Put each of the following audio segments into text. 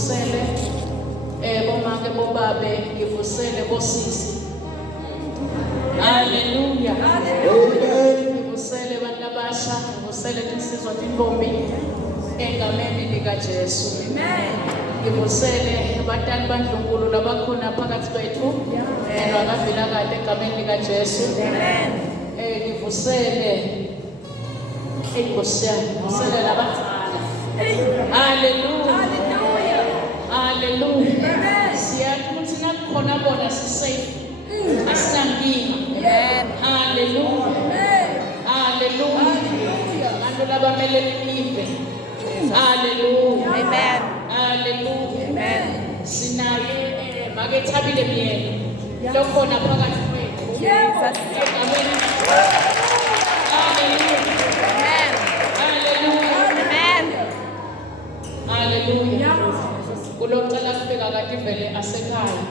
ngivusele bomake bobabe ngivusele bosisi. Haleluya. Ngivusele abantu abasha, ngivusele insizwa intombi egameni lika Jesu. Amen. Ngivusele abatali bandlunkulu labakhona phakathi kwethu abavela kade egameni lika Jesu. Amen. Ngivusele ngivusele labazali. Haleluya. Haleluya. Siyathi ukuthi nakukhona bona sisafe. Asinankinga. Amen. Haleluya. Haleluya. Abantu labamele live. Haleluya. Amen. Haleluya. Amen. Sinaye makethabile myeni. Lokhona phakathi kwethu. Jesus. Amen. Haleluya. Amen. Haleluya. Amen. Haleluya. Kulocela kufika kade vele asekhaya.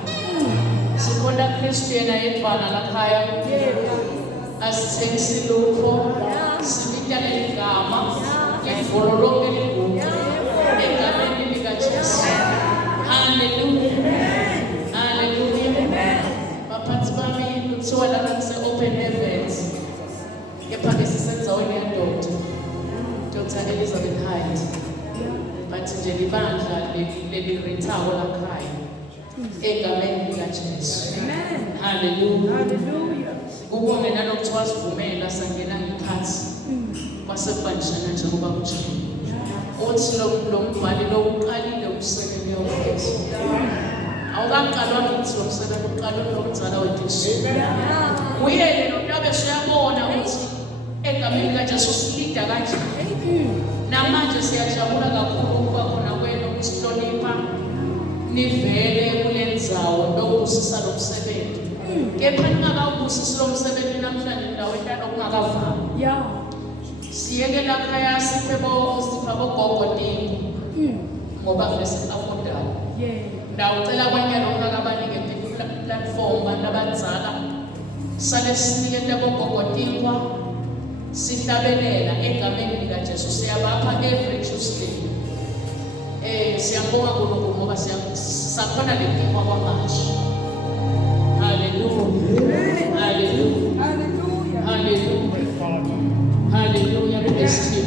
Sikhona Kristu yena yedvana lakhaya. Asithengisi lutho. Sibita leligama. Ngivulolonke ligugu. Egameni lika Jesu. Haleluya. Haleluya. Baphathi bami kuthiwa lana kuse-open heavens. Kepha-ke sisendaweni yendoda. Dr. Elizabeth Hyde. Bathi nje libandla lelirithako lakhaya. Egameni lika Jesu. Haleluya. Kubonge nalokuthiwa sivumela sangena ngiphansi. Kwasekubandishana njengoba kunjalo. Uthi lo mbhali lo uqalile umsebenzi womkhosi. Awukaqalwa ngithi lo msebenzi uqalwe nokudzala wethu. Uyele notabe siyabona ukuthi egameni lika Jesu silida kanje. Namanje siyajabula kakhulu ukuba khona kwenu ukusihlonipha nivele kulendzawo lokubusisa lo msebenzi. Kepha ningakawubusisi lo msebenzi namhlanje endaweni okungakavami. Siyeke lakhaya siphe bogogo dingo ngoba vese affordable. Ndawucela kwanyalo ngakabanike platform bantu abadzala sale sinikele bogogo dingo sihlabelela egameni lika Jesu siyabapha every Tuesday. Siyabonga kuNkulunkulu ngoba sakhona ledingo kwamanje. Hallelujah. Hallelujah. Hallelujah. Hallelujah. Hallelujah. Bless you.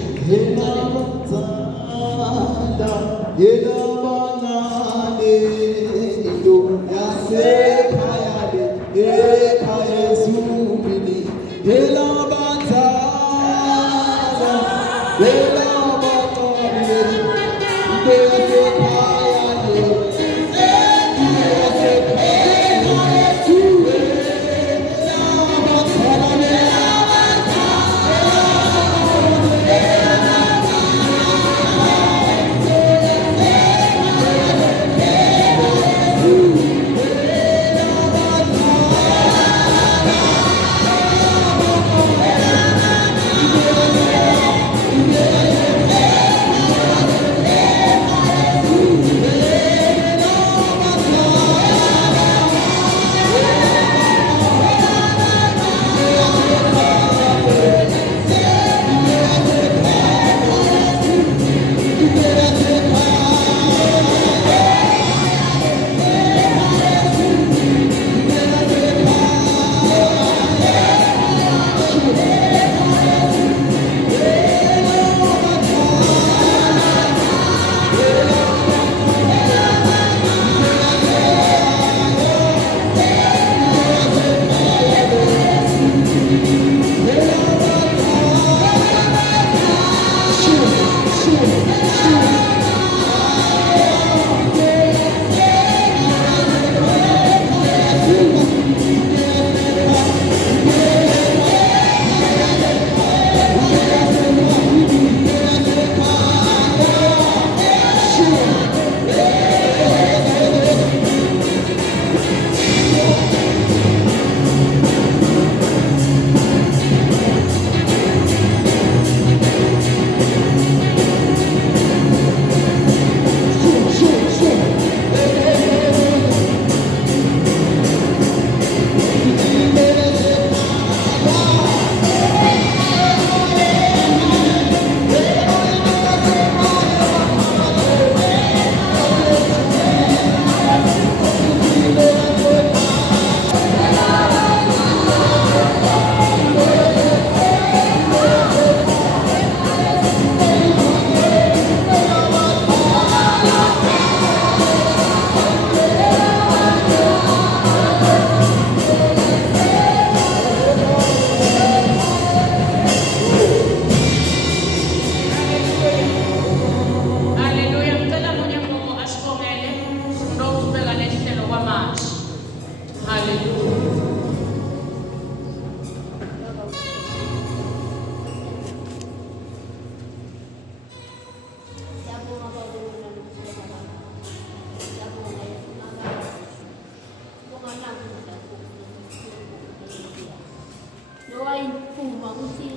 wayiphuma ukuthi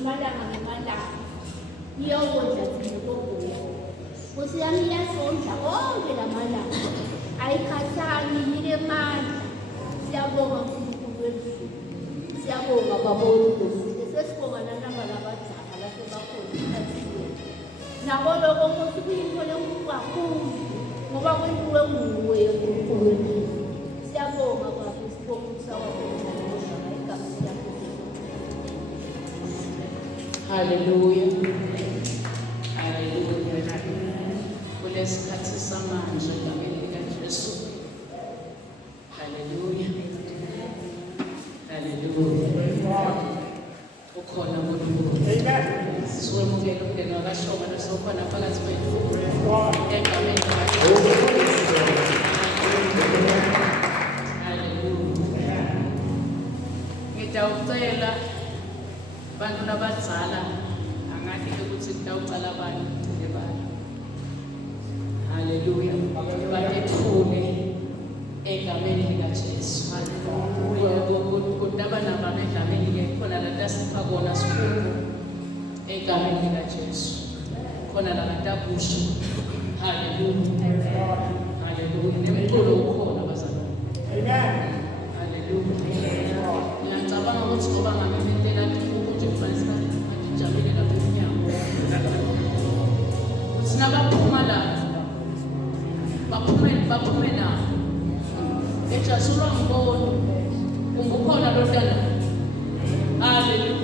ngemalanga iyokudla sinokugula. Nkosi yami iyasondla onke la malanga ayikhathali yile mandla. Siyabonga uNkulunkulu wethu, siyabonga babona ukuthi sesibonga nanaba labadala lasebakhona esikhathini. Nabo lokho Nkosi kuyinto enkulu kakhulu ngoba kwenziwe nguwe uNkulunkulu wethu. Siyabonga Baba isibonisa wakho egameni lakho. Hallelujah. Hallelujah. Kulesikhathi samanje egameni likaJesu. Hallelujah. Hallelujah. Ukhona uNkulunkulu. Amen. Siwemukele umndeni wakashoma nosokhona phakathi kwethu. Egameni likaJesu. Hallelujah. Ngidawucela abantu labadzala angathi ukuthi ngidawucala abantu lebala. Hallelujah. Bathule egameni likaJesu. Hallelujah. Kudaba naba egameni like khona la tasipha kona sikhulu egameni likaJesu. Khona la katabusha. Hallelujah. Hallelujah. Nemculo ukhona bazalwane. Amen. Hallelujah. Ngiyacabanga ukuthi ngoba ngamemethela ukuthi kufanele sijabule lapha emnyango. Sinabaphuma la. Baphume na. Ejasulwa ngibona. Ungukhona lo ntana. Hallelujah.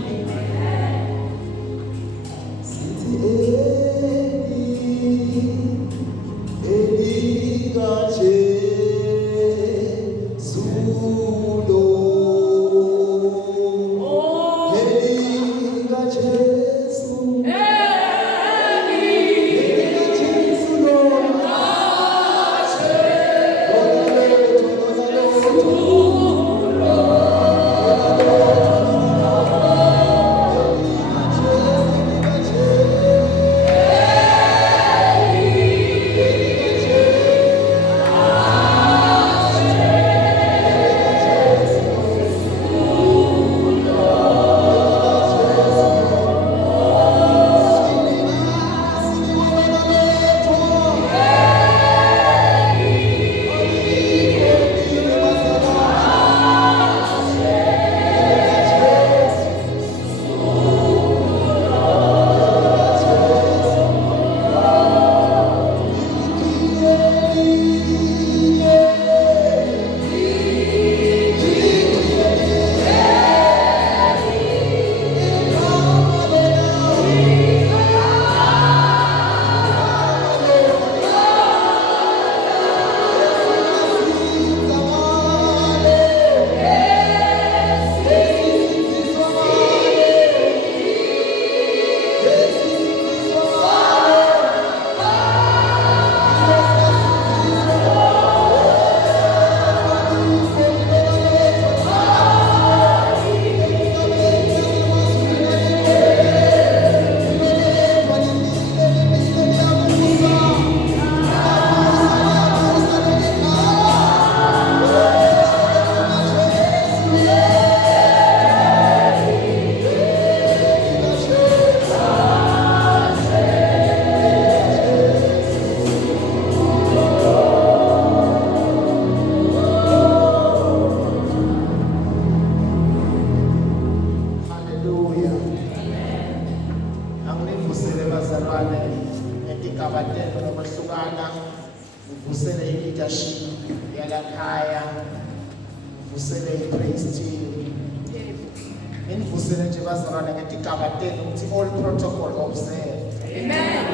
All protocol observed. Amen.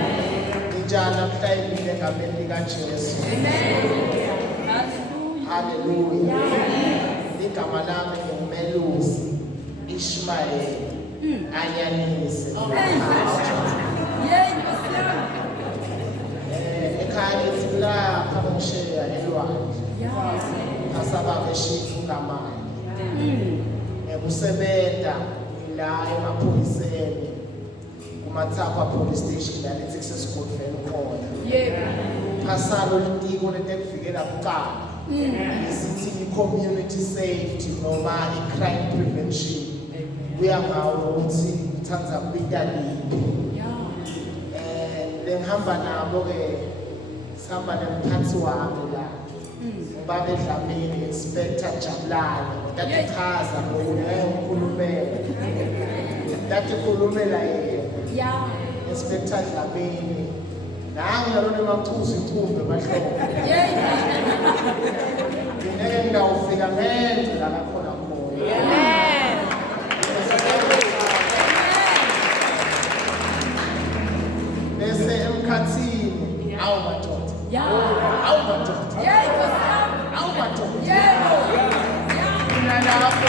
Hallelujah. Igama lami nguMelusi Ishmael Anyanisi. Ekhaya ethi la kabusheya elwandle. Asaba beshifu ngamanye. Ukusebenza la emaphoyiseni kuMatsapa police station la eTexas Court khona. Phasalo litiko letekuvikela kuqala. Isithi community safety noma i-crime prevention. kuya ngawo ukuthi uthanza kubita liphi. Lengihamba nabo-ke sihamba nemphathi wami la ubaba eDlamini Inspector Jabulane kade chaza ngokukhulumela kade khulumela yena Inspector Dlamini nangu nalona machuzi incumbe bahlobo ngeke ngawufika ngenze la khona khona bese emkhathini awu madoda awu madoda awu madoda nalapho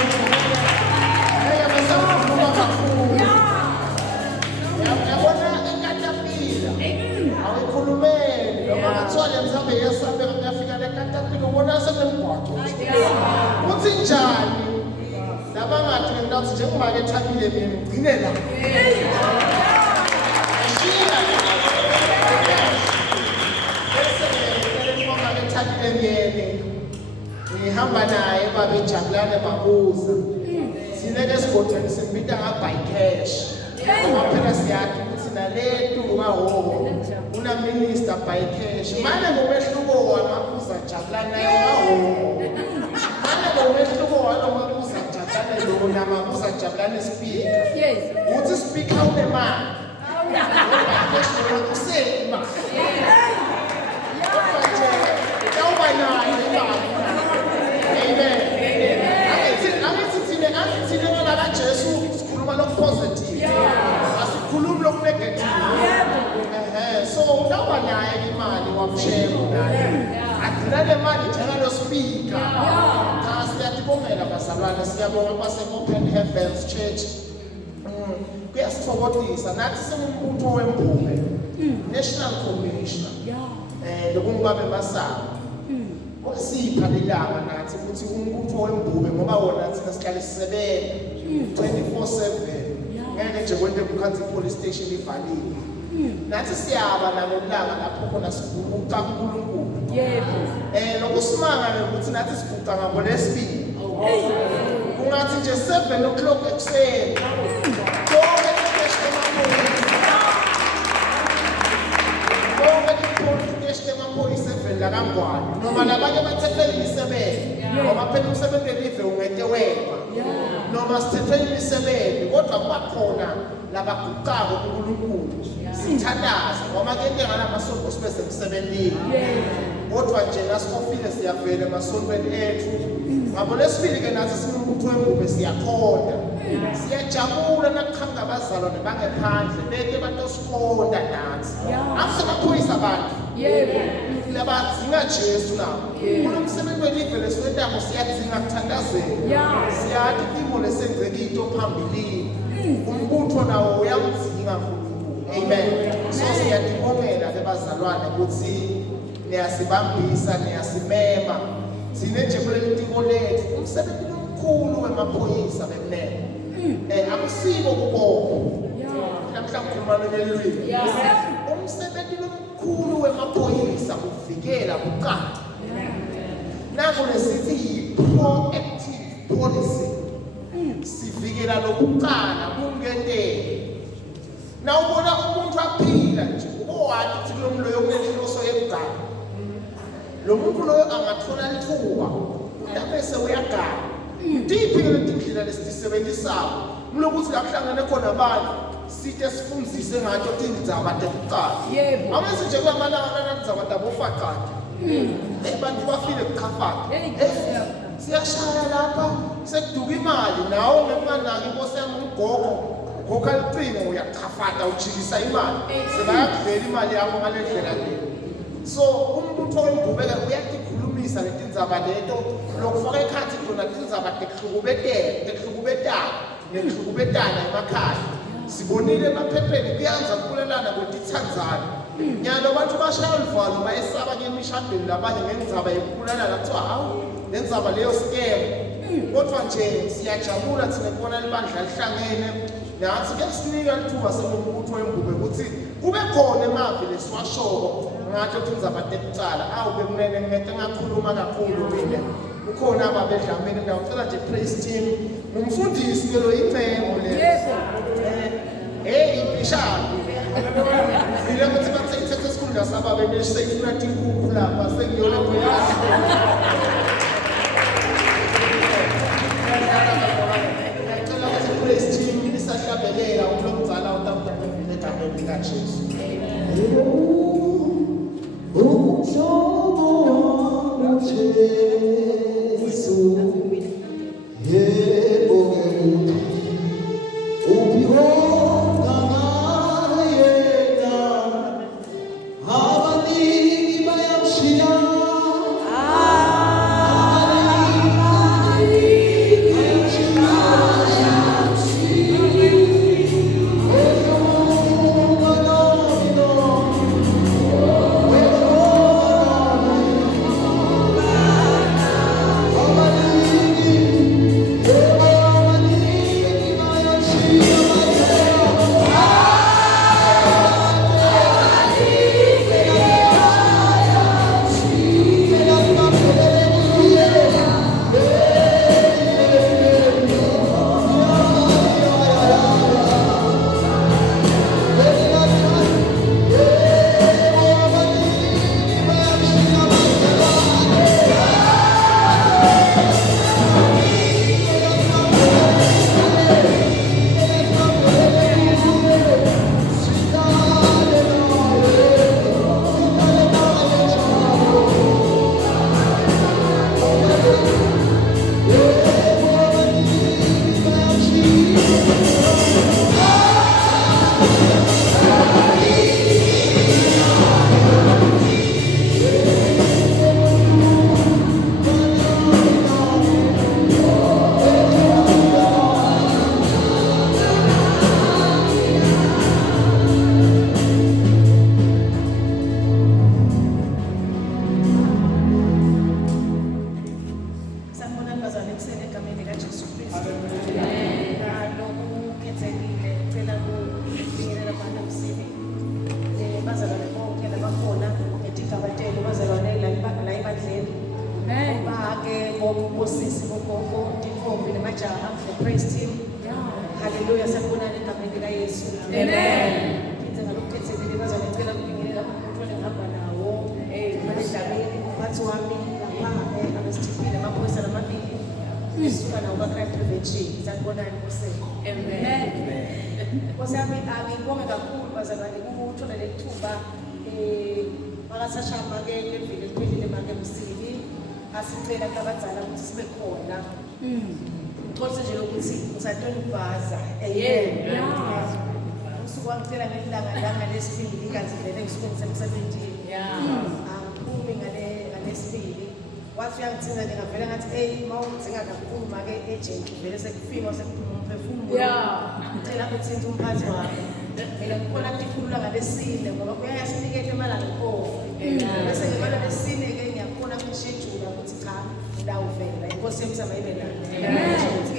basakhuluma kakhulu yabona enkatapila awukhulumeli noma ngathwala mhlambe yesambe ngiyafika lenkatapila ubona senemgwaqo uthi njani labangathi ngingathi njengoba-ke ethabile mina ngigcine la ngihamba naye babe Jabulane babuza sineke sigodweni simbita nga-by cash ngoba phela siyathi ukuthi naletu kahoho una-minister by cash mane ngomehluko wamabuza Jabulane naye kahoho mane ngomehluko walomabuza Jabulane lona mabuza Jabulane speaker uthi speaker unemali so ungaba naye imali wamsheko naye agcinane mali njengalo speaker cha siyatibongela bazalwane siyabonga base-Open Heavens Church kuyasithokozisa nathi singumbutho wembume National Commissioner lokungibambe masaba wasipha lelanga nathi ukuthi umbutho wembume ngoba wona thina sihlale sisebenza 24/7 ngeke nje kwente ukhansi police station ivalile nathi siyaba nalelanga lapho khona sibuka uNkulunkulu nokusimanga ukuthi nathi sibuka ngabolesibili kungathi nje 7 o'clock ekuseni la kangwane noma labanye bathethele imisebenzi ngoba phela umsebenzi elive ungete wedwa noma sithethele imisebenzi kodwa kubakhona labaguqako kuNkulunkulu sithandaza ngoba ke into ngalamasonto sibe semsebenzini kodwa nje nasikofile siyavela emasontweni ethu ngabo lesibili ke nathi sinumbutho wembume siyakhonda siyajabula nakukhanga abazalwane bangephandle beke batosikhonda nathi akusebaphoyisa abantu labadzinga Jesu nabo kulomsebenzi welive leswentamo siyadzinga kuthandazela siyathi intimo lesenzekile phambili umbutho nawo uyamdzinga uNkulunkulu amen so siyadibongela ke bazalwane ukuthi niyasibambisa niyasimema sine nje kuleli tiko lethu umsebenzi omkhulu wemaphoyisa bemnene akusiko kubona namhlanje ukhuluma ngelwimi umsebenzi omkhulu wemaphoyisa kuvikela kuqala nako lesithi proactive policy sivikela lokuqala kungenteke na ubona umuntu aphila nje ubowathi ukuthi lo muntu yokunehloso yemgama lo muntu loyo angathola lithuba bese uyagana diphi letindlela lesisebenzisako mlokuthi lakuhlangene khona abantu sithe sifundzise ngato tindzaba tekuqala awumenze nje kulamalanga nandzaba tabofaqadi abantu bafile kuqhafaka siyashaya lapha sekuduka imali nawo ngekunganaki inkosi yami umgogo ngokalicingo uyaqhafata ujikisa imali sebayakudlela imali yakho ngalendlela leyo so umbutho wembubeka uyatikhulumisa letindzaba leto lokufaka ekhathi khona tindzaba tekuhlukubetana emakhaya sibonile emaphepheni kuyanza kulelana kwetithandzana nyalo abantu bashaya uluvalo bayesaba ngemishadweni labanye ngendzaba yokubulalana kuthiwa hawu lendzaba leyo scam kodwa nje siyajabula thina kubona libandla lihlangene nathi kuyasinika lithuba sengumbutho wembube ukuthi kube khona emavi lesiwashoko ngathi tindzaba tekucala awu bekunene ngeke ngakhuluma kakhulu mina ukhona ababedlamini ngiyacela nje praise team umfundisi ke lo icebo leso hey bishop ile kuthi bathethe isikhundla sababe beseyifuna inkukhu lapha sengiyole ngoyazi ngicela ukuthi praise team isahlabelela umlomzala utamkhulu egameni lika Jesu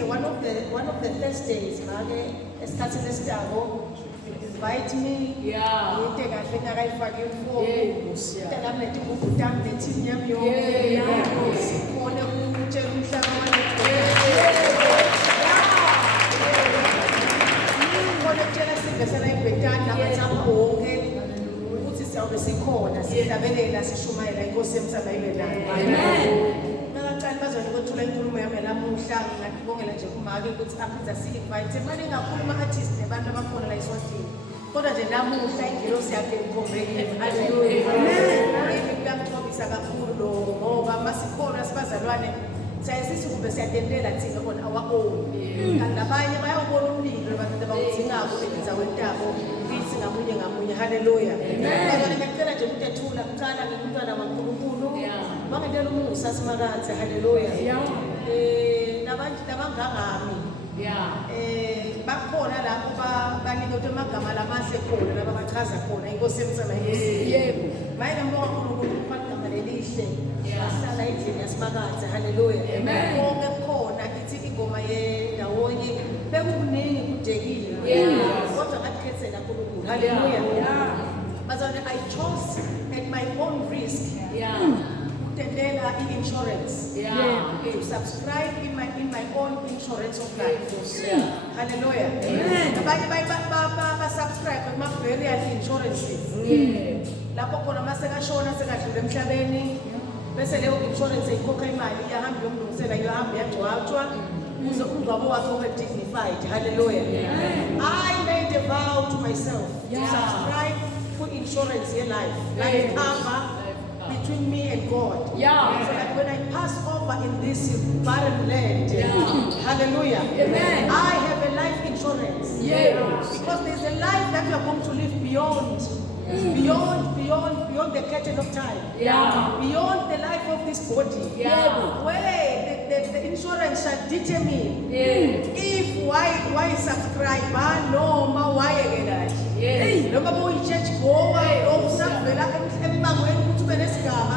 One of the Thursdays, esikhathini lesitako, invite me. Into kahle ngakayifaka imfono. Ngicela mlethe ubutami neteam yami yonke. Sikhona ukutshela umhlaba wami. Khona ukutshela sivesela ibhetani nabathapha wonke ukuthi siyabe sikhona sihlabelela sishumayela inkosi emhlaba ibe nayo. Amen. Nabacala bazona ukuthula inkulumo yami lamuhla ngibongela nje kumake ukuthi aphiza si-invite manje ngakhuluma artist nabantu abakhona la eSwatini kodwa nje namuhla ingilosi yakhe inkombekile haleluya amen ngiyakuthokozisa kakhulu lo ngoba masikhona sibazalwane sayisithi kube siyatendela thina on our own kanti abanye bayawubona umlilo abantu abawudingako enzaweni yabo fithi ngamunye haleluya amen ngicela nje ukuthi ethula kuqala ngumntwana kaNkulunkulu bangentela umusa simakathe haleluya nabantu labangangami bakhona lapho banikwe amagama lamahle khona laba bachaza khona inkosi emsana inkosi yebo maye ngibonga uNkulunkulu kwagama lelihle bahlala endlini yasimakathe haleluya konke khona ithi ingoma yendawonye bekukuningi kudekile kodwa ngakhethela uNkulunkulu haleluya bazona I chose at my own risk ukutendela i-insurance. To subscribe in my own insurance of life. Hallelujah. Abanye ba-subscribe kuma-burial insurances. Lapho khona masekashona sekadlula emhlabeni bese leyo insurance ikhokha imali iyahamba yomlungisela iyohamba yagcwatshwa ukuze umngcwabo wakhe ube dignified. Hallelujah. I made a vow to myself to subscribe for insurance in life cover between me and God. So that when I pass over in this barren land, hallelujah, I have a life insurance. Because there's a life that you are going to live beyond the curtain of time. Beyond the life of this body. Where the insurance shall determine if why subscribe noma why again. Noma boy church goer okusavela emangweni ukuthi ube nesigaba.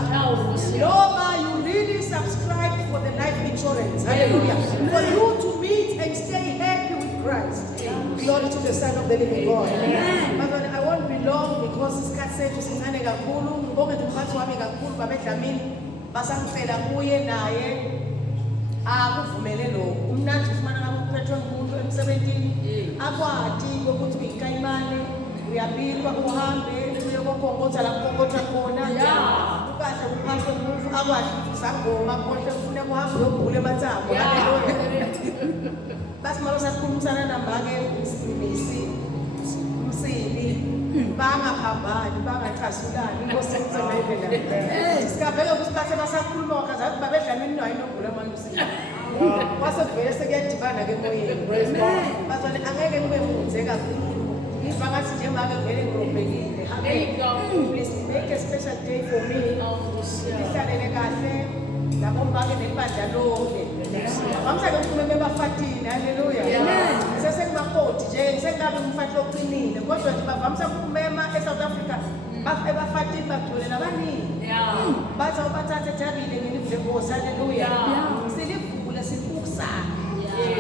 Noma you really subscribe for the life insurance. Hallelujah. For you to meet and stay happy with Christ. Glory to the Son of the living God. But I won't be long because isikhathi sethu sincane kakhulu. Ngibonge umphathi wami kakhulu babedlamini basangicela kuye naye akuvumele lokho. Umnandi ufumana ngabe uphethwe ngumuntu emsebenzini akwadi ukuthi uyikayimane uyabikwa uhambe uyokonkotha la konkotha khona. Ukahle uphase umufu akwadi ukuthi sangoma konke ufuna kuhambe uyogula emathambo. Hallelujah. Basi malo sakhulumisana nambake umsili bangaphambani bangacasulani inkosi emthemele sikabheke ukuthi bathe basakhuluma wakazathi babedlamini nayo inogula manje umsili wasevele sekuyadibana ke emoyeni. Bazwane angeke kube munze kakhulu ngiva ngathi nje make vele ngirobhekile. Please make a special day for me. Ngihlalele kahle labo mbake nebandla lonke. Bamsake ukhulume ebafatini. Hallelujah. Sesengimakoti nje sengabe umfathi oqinile kodwa nje bavamisa ukumema eSouth Africa ebafatini bagcwele nabaningi. Bathi awubathathe Tabile ngelivule Nkosi. Hallelujah. Silivule sibukusana.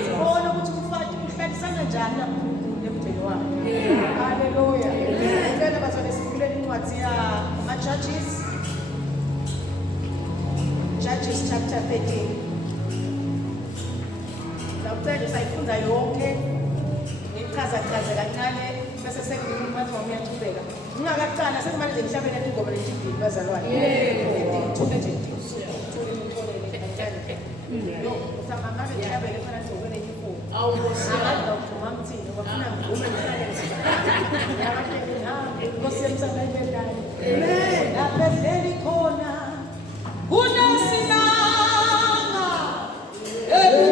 Sibona ukuthi umfathi uhlalisana njani nemndeni wakhe. Hallelujah. Ngicela bazwane sifulele incwadi Judges chapter 13. Laucela sayifunda yonke ngichaza kancane bese sengimfathi wami uyachubeka. Ngingakaqala sekumanje ngihlabele ingoma leTV bazalwane. Ngithule nje. No, usamangale ngihlabele fana ngizokwenza iphupho. Abantu bamthini bafuna ngivume ngihlale. Nkosi yemsakazi endala. Amen. Lapha edleli khona unesinanga Thank you.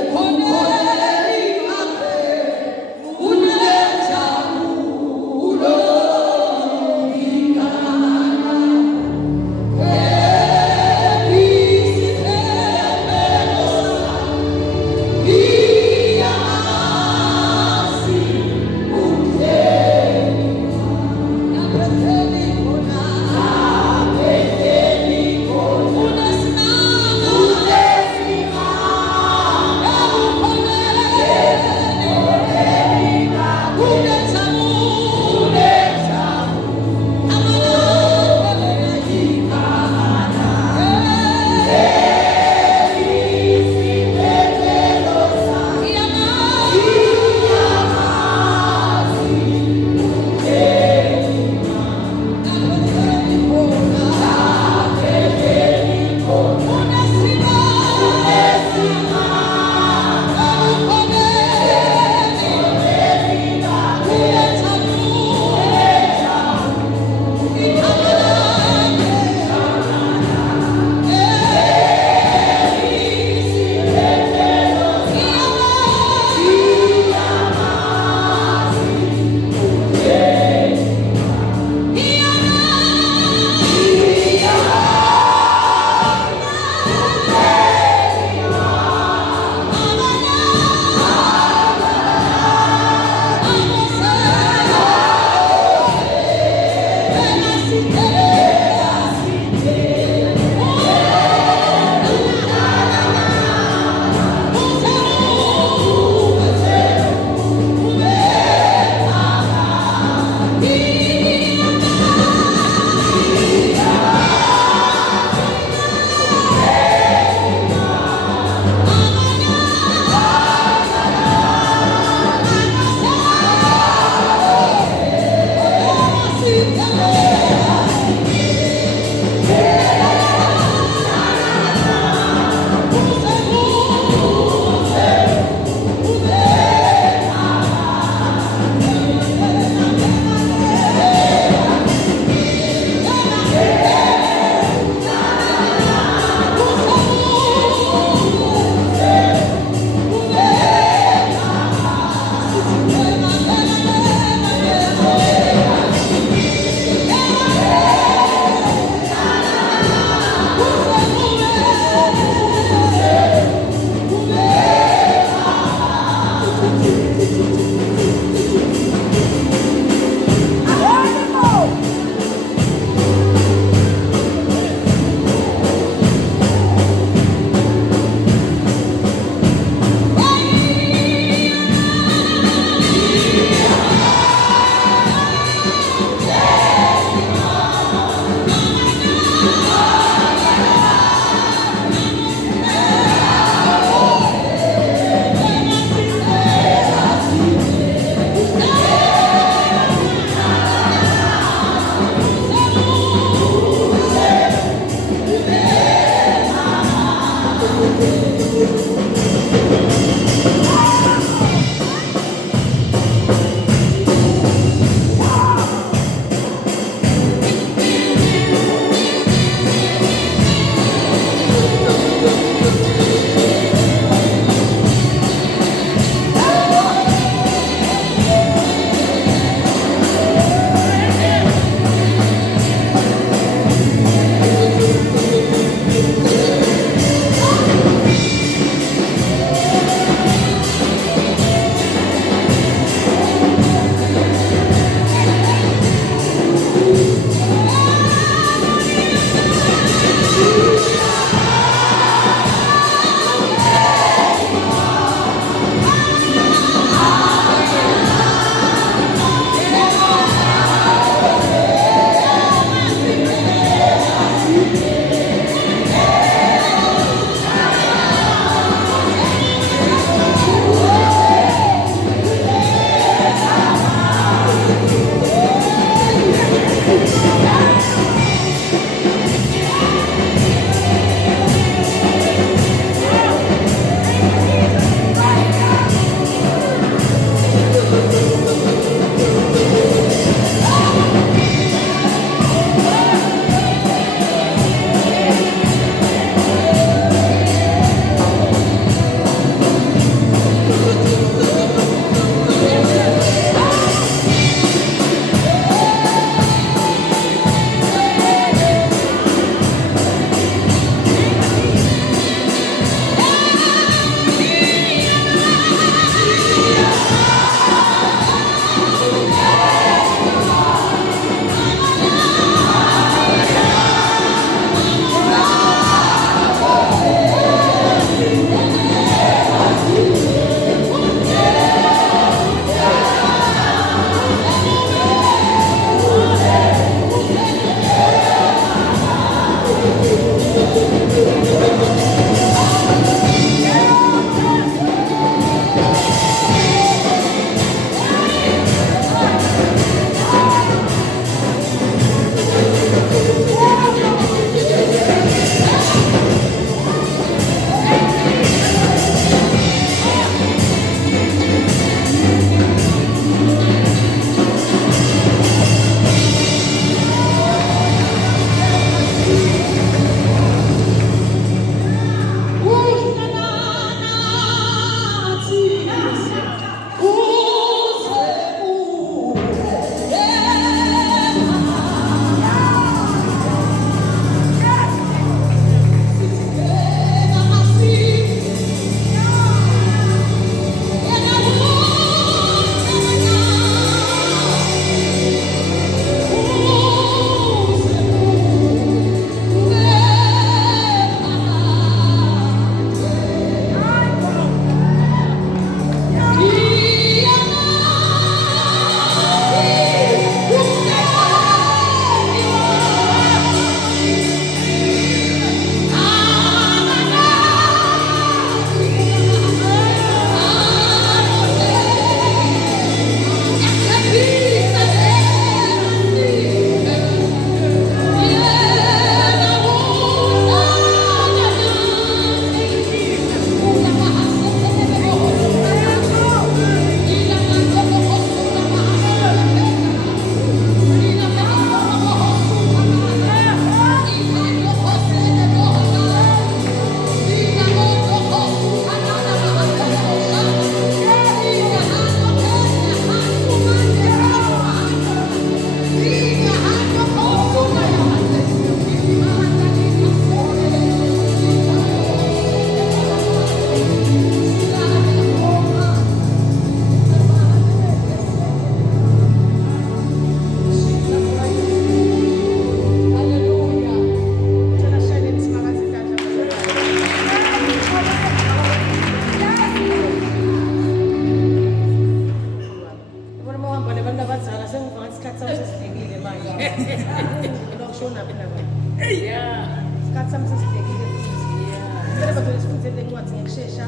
Lokushona phela baba. Yeah. Isikhathi sami sesibhekile futhi. Yeah. Ngicela bathu lesifunze le ncwadi ngekusheshsha.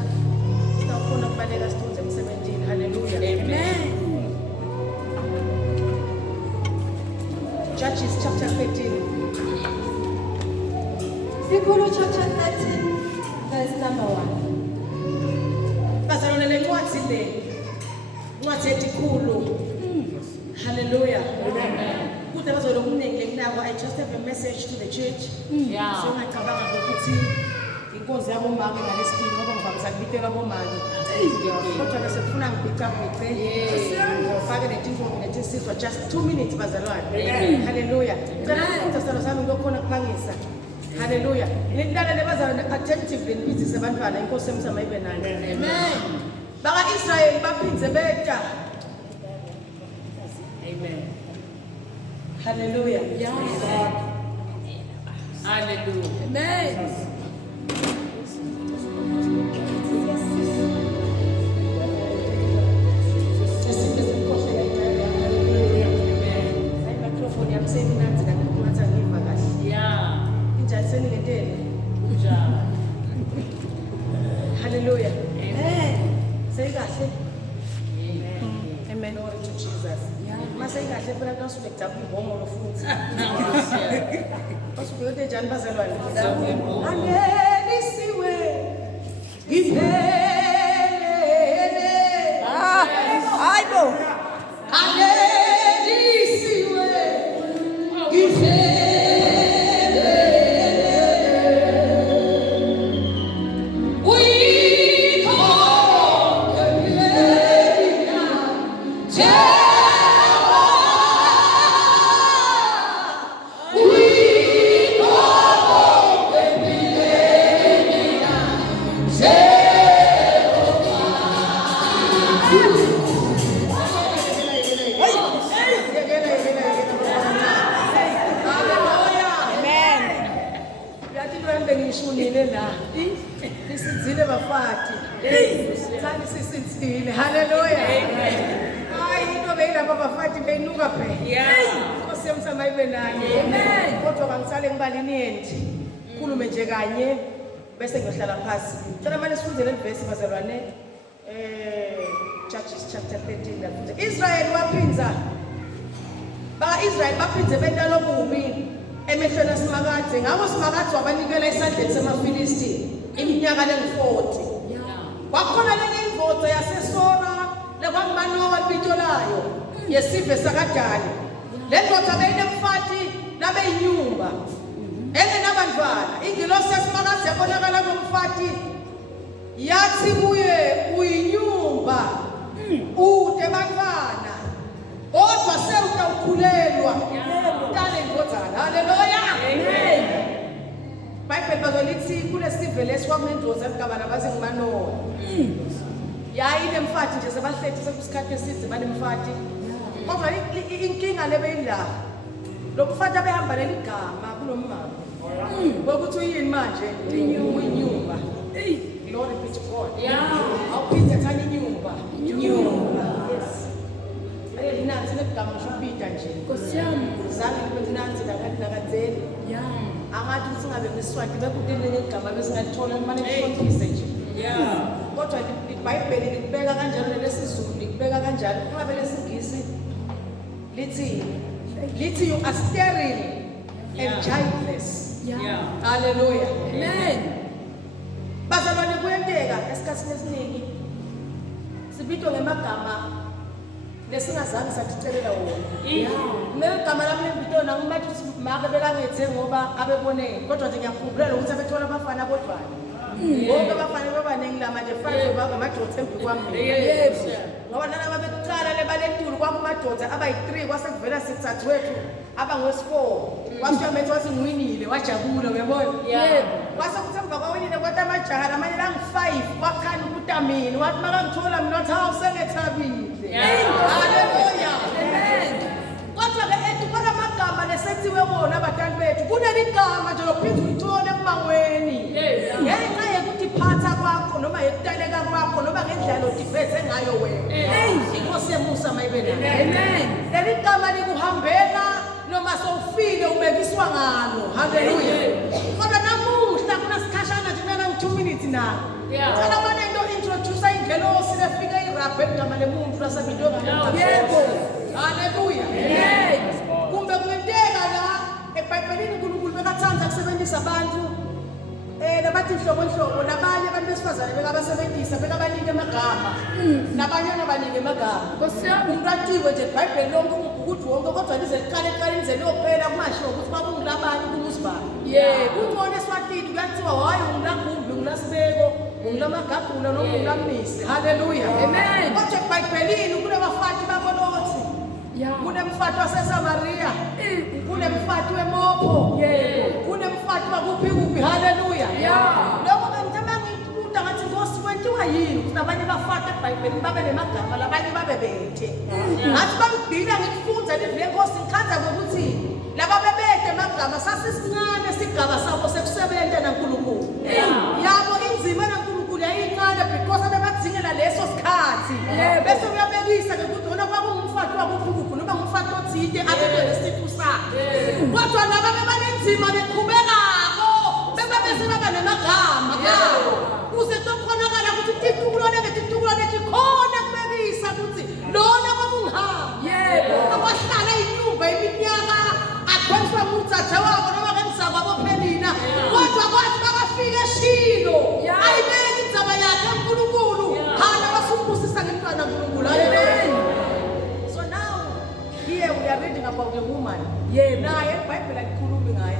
Sawufuna ukubaleka sithunze emsebenzini. Hallelujah. Amen. Judges chapter 13. Sikhulu chapter 13 verse number 1. Bazalwane le ncwadi le. Ncwadi edikhulu. Hallelujah. Amen. Kude bazalwane okuningi kunako I just have a message to the church. Yeah. So ngicabanga ukuthi inkonzo yabo mama ngalesibili ngoba ngivamisa kubitela bomama. Kodwa bese kufuna ngibicabhe. Ngifake netinkonzo netinsizwa just 2 minutes bazalwane. Hallelujah. Ngicela ukufunda salo sami ngokukhona kuphangisa. Hallelujah. Nilalele bazalwane attentively nibizise abantwana inkosi emsama ibe nani. Amen. Baka Israel baphinze beta. Amen. Hallelujah. Yeah. Hallelujah. Amen. Hallelujah. Amen. Say kahle. Amen. Amen. Glory to Jesus. Mase kahle phela xa usuke kujabula ibhomo futhi. Basuke yote njani bazalwane? Angelisiwe. Iphelele. Hayibo. Angelisiwe. Iphelele. Isizile bafati. Thani sisizile. Hallelujah. Hayi into beyilapha bafati beyinuka phela. Yeah. Inkosi yomsama ibe nani. Amen. Kodwa bangisale ngibalini yenti. Khulume nje kanye bese ngiyohlala phansi. Cela manje sifunde le verse bazalwane. Judges chapter 13 lapha. Israel waphinza. Ba Israel baphinze benta lokubi. Emehlweni asimakade ngako simakade wabanikela esandleni samaFilisti iminyaka le40 kwakhona lenye indvodza yaseSora lekwamanowa ibitolayo yesive sakadali le ndvodza beyinemfati nabeyinyumba engenabantwana ingilosi yasimakade yabonakala ngomfati yathi kuye uyinyumba ude bantwana kodwa sewutawukhulelwa Dale ngodzana. Hallelujah. Amen. Bible bazolithi kulesive leswakunendlozi ekugabana baze ngimanowa. Yayile mfati nje sebahlethi sekusikhathi eside banemfati. Kodwa inkinga lebeyila. Lokufata abehamba leligama kulomama. Bokuthi uyini manje? Inyumba. Glory be to God. Yeah. Awuphinda thani inyumba. Yes. Nansi legama shubida nje. Nkosi yami. Zange libe nansi nakadzeli. Yeah. Angathi singabe ngiswati bekudeni ngegama besingalithola manje ngishondise nje. Yeah. Kodwa iBhayibheli likubeka kanjalo lesizulu likubeka kanjalo. Kungabe lesingisi lithi you are sterile and childless. Yeah. Hallelujah. Amen. Bazalwane kuyenteka esikhathini esiningi sibitwa ngemagama lesingazange sakucelela wona. Yeah. Kumele igama lami lempilo nangimathi make bekangethe ngoba abebone kodwa nje ngiyakhumbula ukuthi abethola abafana kodwa. Bonke abafana bebaningi la manje 5 baba amadoda embi kwami. Yes. Ngoba nalabo bekuqala lebalentulu kwakumadoda abayi3 kwasekuvela sithathu wethu abangwesi4. Kwashiya methu wathi ngiwinile wajabula uyabona? Yebo. Kwasekuthi emva kwawinile kwathi amajaha lamanye langi5 wakhani utamini wathi makangithola mina wathi hawu sengethabile. Hallelujah. Amen. Kodwa ke etukona amagama lesethiwe wona abadala bethu kuneligama nje lophinde ulithole emangweni. Ngenxa yokutiphatha kwakho noma yekutaleka kwakho noma ngendlela odiphethe ngayo wena. Inkosi emusa mayibelana. Amen. Leli gama likuhambela noma ngoba sowufile ubekiswa ngalo. Hallelujah. Kodwa namuhla kunasikhashana nje kunana 2 minutes na. Cela bane into introduce ingelosi lefika irabhe ngama lemuntu lasabido ngalo. Yebo. Hallelujah. Kumbe kungenteka la eBhayibhelini uNkulunkulu bekathanda ukusebenzisa abantu nabathi inhlobo nabanye abantu besifazane bekabasebenzisa bekabanike amagama nabanye abanike amagama umuntu atiwe nje eBhayibheli lonke ukuthi wonke kodwa lize liqale lize liyophela kungasho ukuthi babungilabanye kumusibani kukhona eSwatini kuyathiwa hayi ungilagumbi ngilasibeko ungilamagagula noma ungilamisi. Haleluya. Amen. Kodwa eBhayibhelini kunabafati babolothi kunemfati waseSamaria kunemfati weMopo kunemfati wakuphi. Haleluya. Lokho ngithemba ngikubuza ngathi Nkosi kwentiwa yini ukuthi abanye bafati eBhayibhelini babe nemagama labanye babe bethe ngathi bangibhila ngikufunza livile Nkosi ngikhanza ukuthi laba bebethe amagama sasisincane sigaba sabo sekusebenza naNkulunkulu yabo inzima naNkulunkulu yayincane because abebadingela leso sikhathi bese uyabekisa ukuthi wona kwakungumfati wakuphi noma ngumfati othile abekwe lesithu sakhe kodwa laba bebanenzima beqhubekako bese baba nemagama yabo kuze tokhonakala ukuthi titukulwane ngetitukulwane khona kubekisa ukuthi lona kwakungihamba abahlala inyumba iminyaka akhonzwa umthatha wabo noma kemsaba bophelina kodwa kwathi bakafika eShilo ayibeki indzaba yakhe uNkulunkulu hana basumbusisa ngemntwana uNkulunkulu. Amen. So now here we are reading about a woman naye eBhayibheli alikhulumi ngaye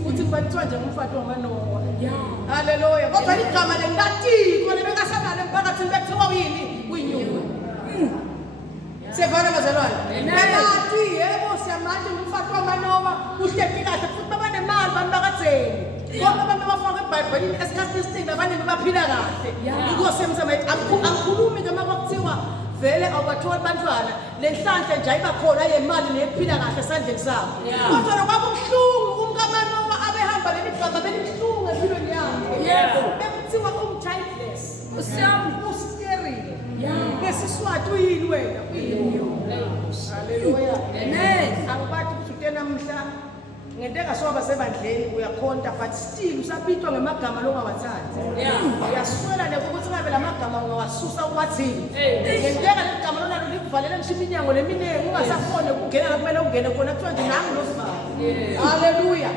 ukuthi kubathiwa nje umfati waManowa. Haleluya. Kodwa igama lengatiko lebekasabale emphakathini bekuthiwa yini kuyinyumba. Sevana bazalwane. Bathi yebo siyamanje umfati waManowa uhleki kahle futhi baba nemali bantu bakadzeni. Konke abantu abafaka eBhayibhelini esikhathini esiningi abaningi baphila kahle. Inkosi emsama angikhulumi nje makuthiwa vele awubatholi bantwana lenhlanhla nje ayibakhona yemali nephila kahle esandleni sabo. Kodwa nokwabumhlungu umkaManowa abehamba lemigaba belibuhlungu empilweni yakhe. Bekuthiwa childless. Usterile. Besiswati uyini wena? Haleluya. Amen. Angibathi ukuthi utena mhla ngenteka soba sebandleni uyakhonta but still usabitwa ngemagama longawathandi. Uyaswela ukuthi ngabe lamagama ungawasusa ukwathini. Ngenteka legama lona likuvalela ngishiminyango leminengi ungasafone ukungena la kumele ungene khona kuthiwa nje nami losibani. Haleluya.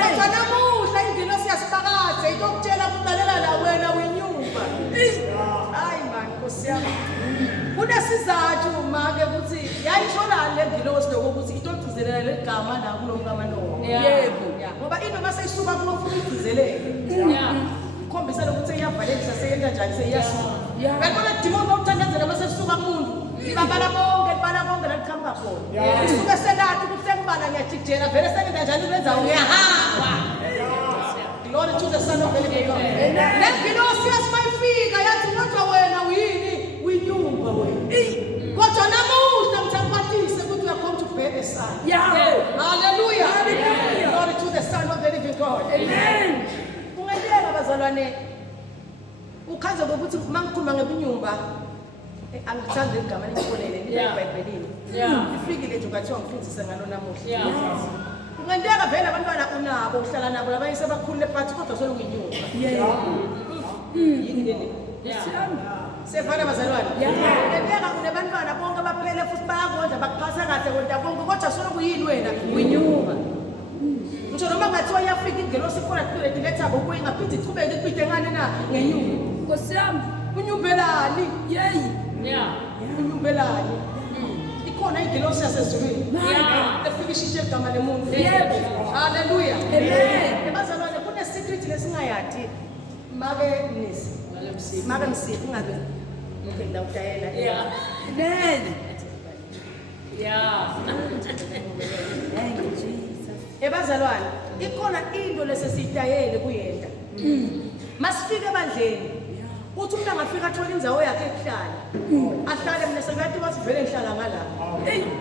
Kodwa namuhla ingilosi yasifakaze itokutshela ukulalela la wena wenyumba. Hayi man Nkosi yami. Kunesizathu make ukuthi yayishola le ngilosi lokuthi itogcizelela legama la kulomkaManowa. Yebo. Ngoba inoma seyisuka kunofuna igcizelele. Ikhombisa lokuthi iyavalelisa seyenta njani seyiyasuka. Ngakho demon okuthandazela mase suka kumuntu. Ibabala bonke lalikhamba khona. Isuke selathi ukuthi sekubala ngiyajijela vele sengenta njani benza uyahamba. Glory to the Son of the Living God. Le ngilosi yasifika yathi kodwa wena uyini winyumba wena. Kodwa namuhla mthakwatise ukuthi you are come to bear a son. Hallelujah. Glory to the Son of the Living God. Amen. Ungenteka bazalwane ukhanze ukuthi mangikhuluma ngebinyumba angithandi igama lenkolele eBhayibhelini. Ifikile nje ukathiwa ngifundise ngalo namuhla. Ungenteka vele abantwana unabo uhlala nabo labanye sebakhulile phansi kodwa solukuyinyumba. Yini leni? Sevana bazalwane. Ngenteka kunabantwana bonke baphele futhi bayakondla bakuphatha kahle kodwa bonke kodwa solokuyini wena uyinyumba. Ngitsho noma ngathiwa yafika ingelosi khona kuphela dilethabo kuyingaphindi ichubeke iphinde ngane na ngenyumba. Nkosi yami unyumbelani? Unyumbelani? Ikhona ingelosi yasezulwini. Efikishije igama lemuntu. Haleluya. Amen. Bazalwane kune secret lesingayathi make nisi. Make msifu ngabe ngikenda utayela. Amen. Thank you Jesus. Ebazalwane ikhona into lesesitayele kuyenda. Masifike ebandleni uthi umuntu angafika athola indzawo yakhe ekuhlala ahlale mina sengathi wasivele ngihlala ngala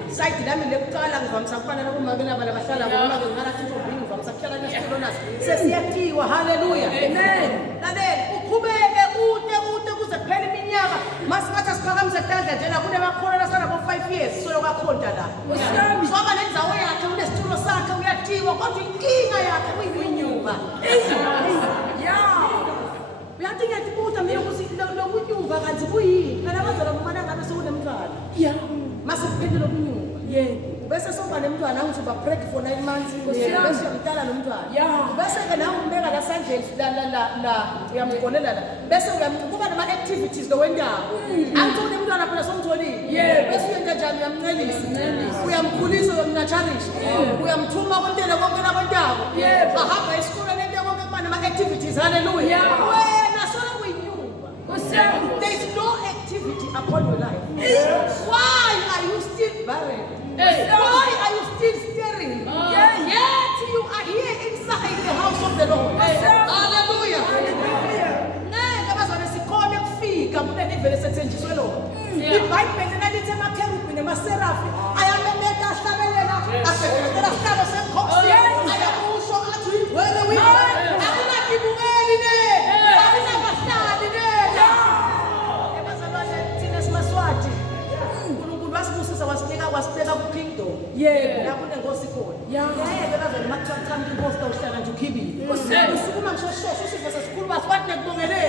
side lami lekuqala ngivamisa ukufana nabomake nabala bahlala ngoma ke ngalathi intombini ngivamisa ukuhlala nesitulo naso sesiyathiwa. Haleluya. Amen. Lalela uqhubeke ude kuze kuphela iminyaka masingathi asiphakamise kudla njena kune bakholwa lasana bo 5 years solo kakhonta la soba nendzawo yakhe unesitulo sakhe kodwa inkinga yakhe kuyinyumba. Uyathi ngiyazibuza mina ukuthi lokunyumba kanti kuyini? Phela abazala kumana ngabe sekunemntwana. Mase kuphendula lokunyumba. Bese soba nemntwana angithi uba break for 9 months bese uyamtala nomntwana. Bese ke nawe umbeka la sandleni la uyamgolela la. Bese kuba nama activities lo wendawo. Angithole umntwana phela somtholile. Bese uyenta njani uyamncelisa. Uyamkhulisa uyamnatharisha. Uyamthuma kontela konke labandawo. Bahamba esikoleni lento konke kuba nama activities. Hallelujah. Wena solo kuyinyumba. There is no activity upon your life. Why are you still barren? Why are you still staring? Yet you are here inside the house of the Lord. Hallelujah. Nene abazwane sikhona ukufika kuleli vele sethenjiswe lo. iBhayibheli nalithi emakerubhi namaserafi ayamemeta ahlabelela asekela sihlalo senkosi ayakusho athi wena wena akunakibukeli ne akunabahlali ne ebazalwane thina simaswati uNkulunkulu wasibusisa wasibeka ku-kingdom la kunenkosi khona yayeke bazane makuthiwa mchambi inkosi kawuhlala nje ukhibile usukuma ngishoshoso usifo sesikhulu baswathi nekubongeleni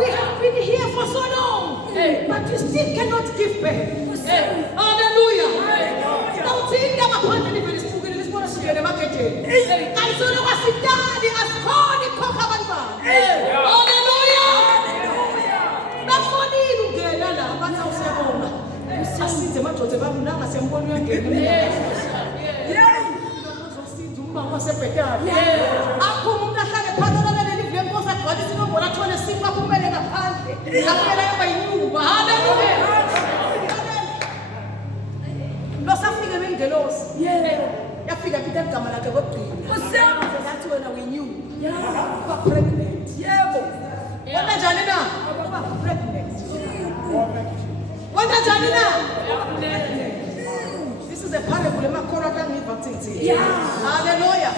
We have been here for so long, but you still cannot give birth. Hallelujah. Don't think that my partner is spoken in this morning. I saw the Wasidadi as called the Cocabanba. Hallelujah. Not for you, Gala, but I'll say, I see the matter of the Babuna, as I'm going to get. Mama secretary. Aku mnataka patana na nilivyokuwa kwa disi no bora tuone sifa kumbele na pande. Akela yamba inyumba. Hallelujah. Lo safika bengelos. Yafika pita kama lake bopina. Usema that when we knew. Kwa pregnant. Yebo. Wanda jani na? Kwa pregnant. Wanda jani na? This is a parable of Makora than me baptism. Hallelujah.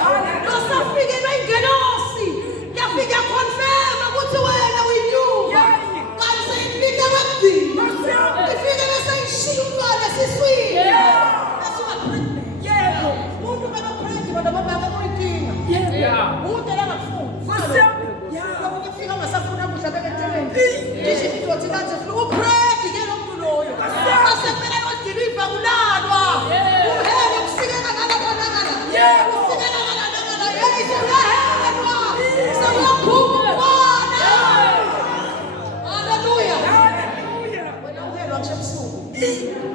No suffering in my genosi. Ya figure confirm what you were we knew. God said, figure what thing. The figure say, she God, that's his sweet. That's what pregnant. Who do not pray to the Baba king? Who tell them a fool? When you figure myself for them, which I beg and tell him. This is what you got to do. Pray to get up to know you. I said, when I was giving Bagunadwa.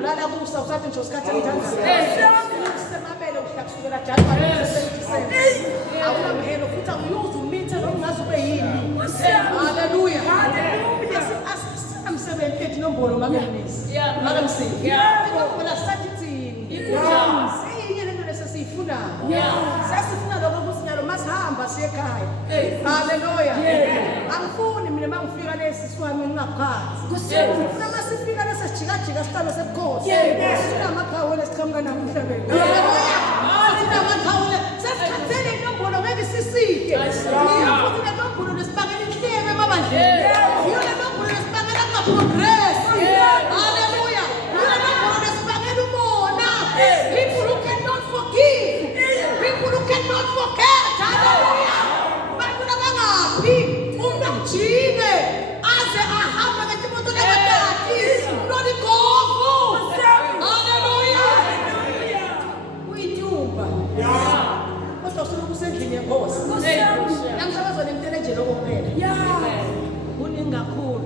Lala kusa usathi nje usikhathe ngidanga. Semabele uhlakusukela January 27. Awunamhelo futhi awuyuzi umithe nokungazi ube yini. Hallelujah. Asimsebenzi nombolo makamnisi. Makamsiki. Ngoba sathithini. Siyinye lento lesifuna. Sasifuna lokho kusinyalo masihamba siye ekhaya. Hallelujah. Angifuni mina mangifika lesi siwami ngingaphansi. Ngifuna masifika lesi sijikajika sihlalo sebukhosi. Sina amakhawu lesiqhamuka nawo emhlabeni. Sina amakhawu sesikhathele inombolo ngeke sisike. Futhi le nombolo lesibangela inhlebe emabandleni. Yona nombolo lesibangela progress. Hallelujah. Yona nombolo lesibangela umona. People who cannot forgive. People who cannot forget. Hallelujah. Bakuna bangapi umnamjine aze ahamba ngetimoto lebatati noligovu. Hallelujah. Uyinyumba. Kodwa usuke usendlini yenkosi. Namhlanje nemteleje lokuphela. Uningakhulu.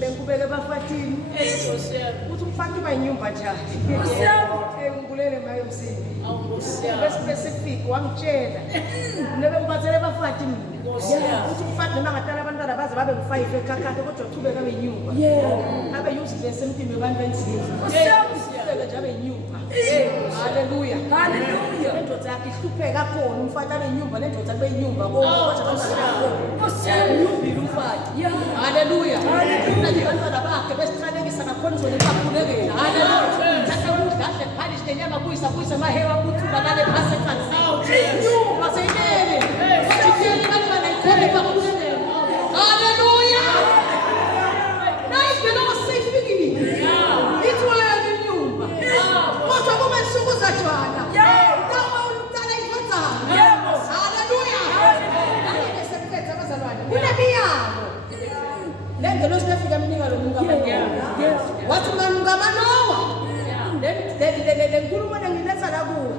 Bengikubeke bafatini. Uthi umfati bayinyumba njani? Ngibulele maye umsini. Specific wangitshela. Nebe ngiphathele bafati mina. Uthi umfati noma ngatala abantwana baze babe ngu5 ekhakhathe kodwa uchubeka beyinyumba. Abe useless emntwini wabantu benzima. Usebenzele nje abeyinyumba. Hallelujah. Hallelujah. Lendoda yakhe ihlupheka khona umfati abeyinyumba lendoda abeyinyumba kodwa abantwana bakho. Usenyumbile umfati. Haleluya. Nathi bantwana bakhe besichanekisa ngakhonzo lebakhulekela. Haleluya. Thatha udlahle phalish nenyama kuyisa amahewa kuthula lale phasi ecansini. Nyumba seyinele. Wathithele bantwana ikhona bakhulekela. Haleluya. Nayi vele osifikile. Ithwele inyumba. Kodwa kube insuku zatshwana. Noma ulutala ifodzana. Haleluya. Angeke sekuphethe abazalwane. Kunemiyango. Lengelo sifika mnika lo muntu abanye. Wathi mangamaNowa. Le nkulumo nengiletha la kuwe.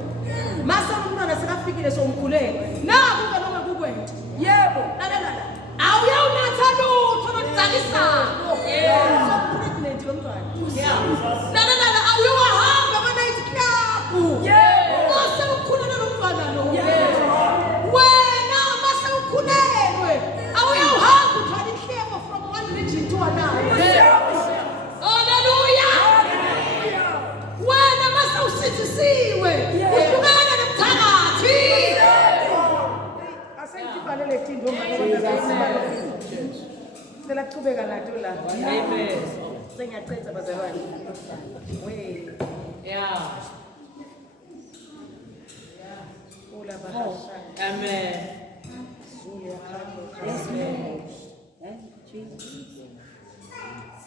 Mase umntwana sekafikile somkhuleko. Naku ke noma kukwenza. Yebo. Lalela. Awuyawunatha lutho lodzakisako. So pregnant lomntwana. Lalela awuyawahamba ama-night club. Yebo. Mase ukhulela lomntwana lo. Wena mase ukhulelwe. Awuyawahamba uthwala ihlebo from one region to another. Hallelujah. Wena mase usithisiwe. Uhlukana nomthakathi. Asengibhalele thindo manje. Sela kuchubeka nathi la. Amen. Sengiyaqedza bazalwane. We. Yeah. Ula bahasha. Amen. Yes, Jesus.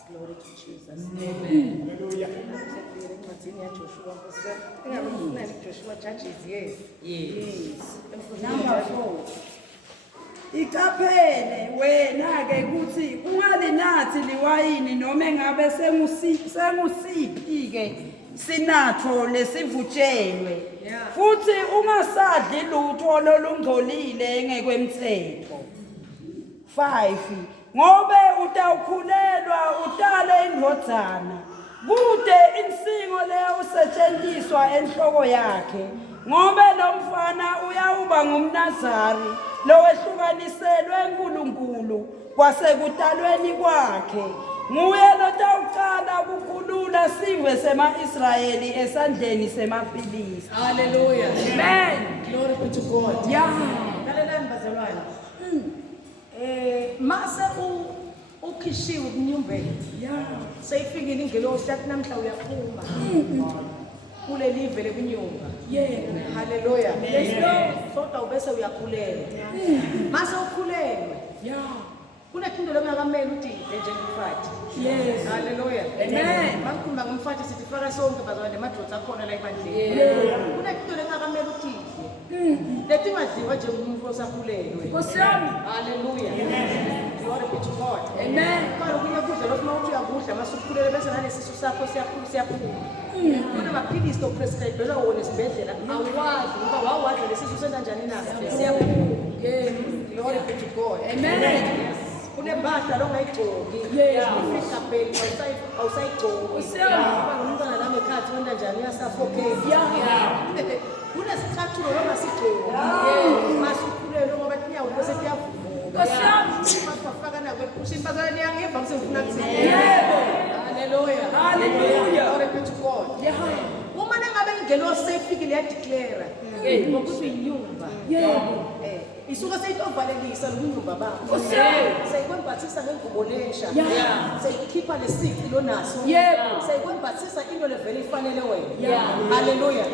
Glory to Jesus. Amen. Hallelujah. Joshua churches, yes. Number 4. Iqaphele wena ke kuthi ungalinathi liwayini noma engabe sengusiphi ke sinatho lesivutshelwe futhi ungasadli lutho lolungcolile engekwemthetho. 5 ngobe utawukhulelwa utale indvodzana kude insingo leyo usetshenziswa enhloko yakhe ngobe lo mfana uyawuba ngumNazari lowehlukaniselwe uNkulunkulu kwasekutalweni kwakhe nguye lotawuqala ukukhulula sive sema-Israyeli esandleni semaFilisti. Hallelujah. Amen. Glory be to God. Yeah. Lalelani bazalwane. Mase ukhishiwe kunyumbeni. Seyifikile ingelosi yathi namhla uyaphuma. Kule live lekunyumba. Hallelujah. Kodwa ubese uyakhulelwa. Mase ukhulelwe. Kunethindo lokungakameli udide njengomfati. Hallelujah. Amen. Bakhuluma ngomfati sithi faka sonke bazalwane amadoda akhona la ebandleni. Kunethindo lokungakameli udide. Lethi madliwa nje umuntu osakhulelwe. Nkosiyami. Hallelujah. Glory be to God. Amen. Kodwa kuyakudla lokho mawuthi uyakudla masukhulele bese nalesisu sakho siyaphuma. Kunamaphilisi oprescribelwa wona esibhedlela awazi ngoba wawazi lesisu senanjani na siyaphuma. Glory be to God. Amen. Kunembahla longayigcoki. Ufika phela awusayigcoki. Ngoba umntwana lami ekhathi wenda njani uyasuffocate. Kunesicathulo noma sigcoki. Masukhulele ngoba tinyawo bese kuyavuvuka. Masifaka na kwephusha impazana niyangeva ngisifuna kuthini. Yebo. Hallelujah. Hallelujah. Glory be to God. Uma nangabe ingelosi seyifikile yadeclare ngokuthi inyumba. Isuka seyitovalelisa lokunyumba bakho. Seyikwembathisa ngengubo lensha. Seyikhipha lesiphi lonaso. Seyikwembathisa into levele ifanele wena. Hallelujah.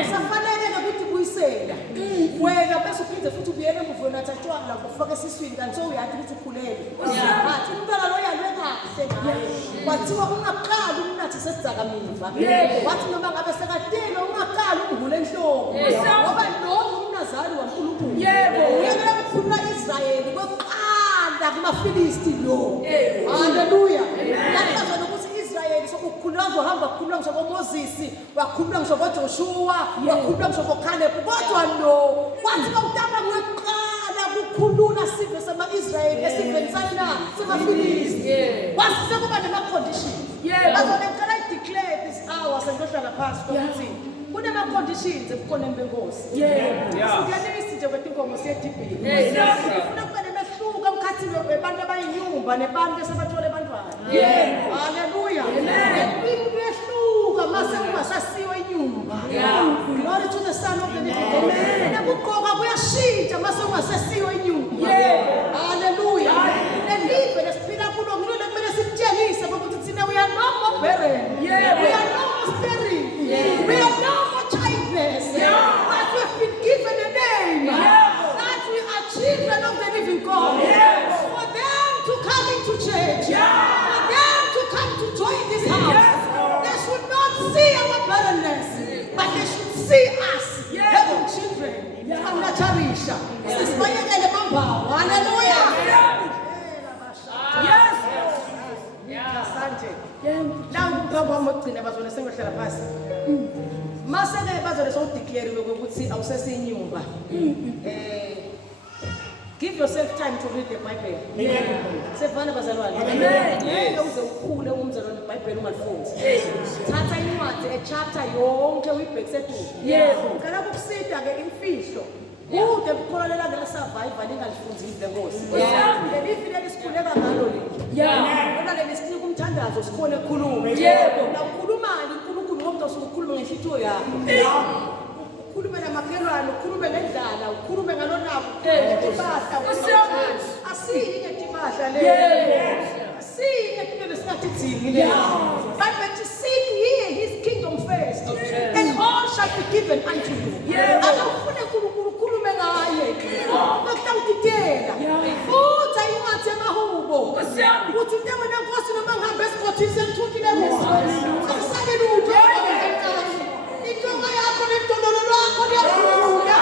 Usafanele ukuthi buyisela. Wena bese uphinde futhi ubuyele emuva nathathwa kufaka esiswini kanti uyathi ukuthi ukhulele. Bathi umntwana lo uyalwe kahle ngaye. Kwathiwa ungaqali umnathi sesidzakamiva. Wathi noma ngabe sekadelo ungaqali ungule enhloko. Ngoba lo umNazari waNkulunkulu. Uyeke ukukhulula Israyeli kweqanda kumaFilisti lo. Hallelujah. Lapho ukuthi Israyeli sokukhulula uzohamba ukukhulula ngisho koMoses, wakhulula ngisho koJoshua, wakhulula ngisho koCaleb. Kodwa lo kwathi bawutama kweqanda ukukhulula sive sama-Israyeli esiveni sana semaFilisti. Wasise kuba nema-condition. Bazone ngicela i-declare this hour sengiyohlala phansi ukuthi kunema-conditions ebukhoneni benkosi. Siyanelisa nje kwetinkomo siyedibhini. Ufuna kuba nemehluko emkhathini webantu abayinyumba nebantu esebathole abantwana. Hallelujah. Kuyehluka mase ungasasiwe inyumba. Glory to the Son of the living God. Nekugqoka kuyashintsha mase ungasasiwe inyumba. Hallelujah. Nelive lesiphila see us having children. Anatarisha. Sisibayekele bambawo. Hallelujah. Yes. Asante. La ngiphambi mogcina bazona sengohlala phansi. Maseke bazona sewudeclare ukuthi awusesinyumba. Give yourself time to read the Bible. Sefana bazalwane. Ngeke uze ukhule umzalwane iBhayibheli ungalifundi. Thatha incwadi echapter yonke uyibhekise eduze. Yebo. Ngicela ukusida ke imfihlo. Kude ukukholela ngela survival ingalifundzile lenkosi. Ngelifile lesikhuleka ngalo leli. Yebo. Nona lesikhulu kumthandazo sikhona ekhuluma. Yebo. Na ukhulumani uNkulunkulu ngoba usukhuluma ngenhlitiyo yakho. Ukhulume namakhelwane, ukhulume ngendlala, ukhulume ngalonabo. Ibahla asiyinye ibahla le. Asiyinye into lesingathi thini. But to seek ye his kingdom first, and all shall be given unto you. Akufune uNkulunkulu ukhulume ngaye. Ngakutawudidela. Futhi incwadi yamahubo. Uthi into wena Nkosi noma ngihambe esikhothini sengithukile kuzo. Akusale lutho. Intonga yakho nentondolo lwakho liyakhula.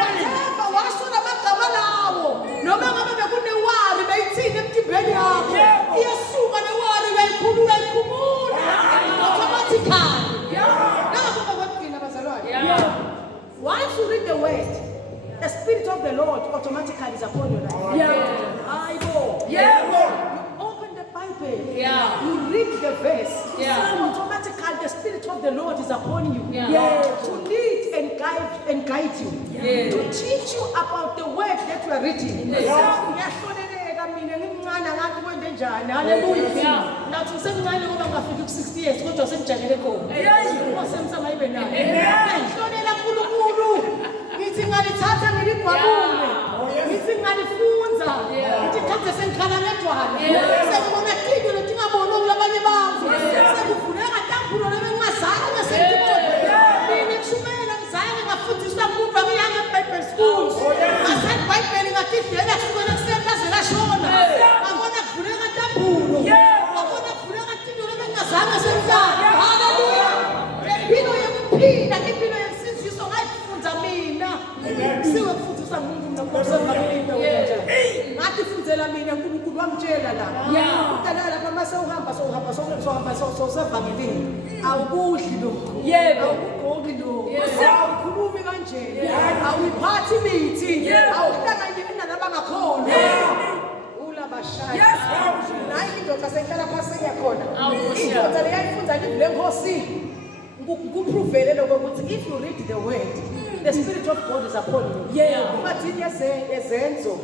Whatever wasona amagama lawo. Noma ngabe bekunewari beyithini emtimbeni yakho. Iyasuka newari uyayikhulula uyayikhumula. Automatically. Nakho bakugcina bazalwane. Once you read the word, the spirit of the Lord automatically is upon your life. You open the Bible. You read the verse. Automatically the spirit of the Lord is upon you. To lead and guide you. To teach you about the word that you are reading. Hallelujah. Now to say I know I'm going to 60 years, go to some Janeko. Meeting at the Tata Milipabu. Meeting at the Funza. It comes the same kind of network. Say, when I think you think about no Labaniba. Say, if you never come to the Messiah, the same thing. Shuman and Zion are foot to some move from young paper schools. I said, by penning a tip, the next one accept as a nation. I want to put a taboo. I want to put a taboo. Hallelujah. You know, you pay that if you know since you so like food, I mean, still food to some room from the person. Not the food that I mean, I'm going to go on jail. Yeah, I'm so family. I'll go, you know. Yeah, I'll go, you know. I'll moving on jail. I'll be party meeting. I'll get another call. Yes, I don't say that I'm passing a corner. If you read the word, the Spirit of God is upon you. But in your Enzo,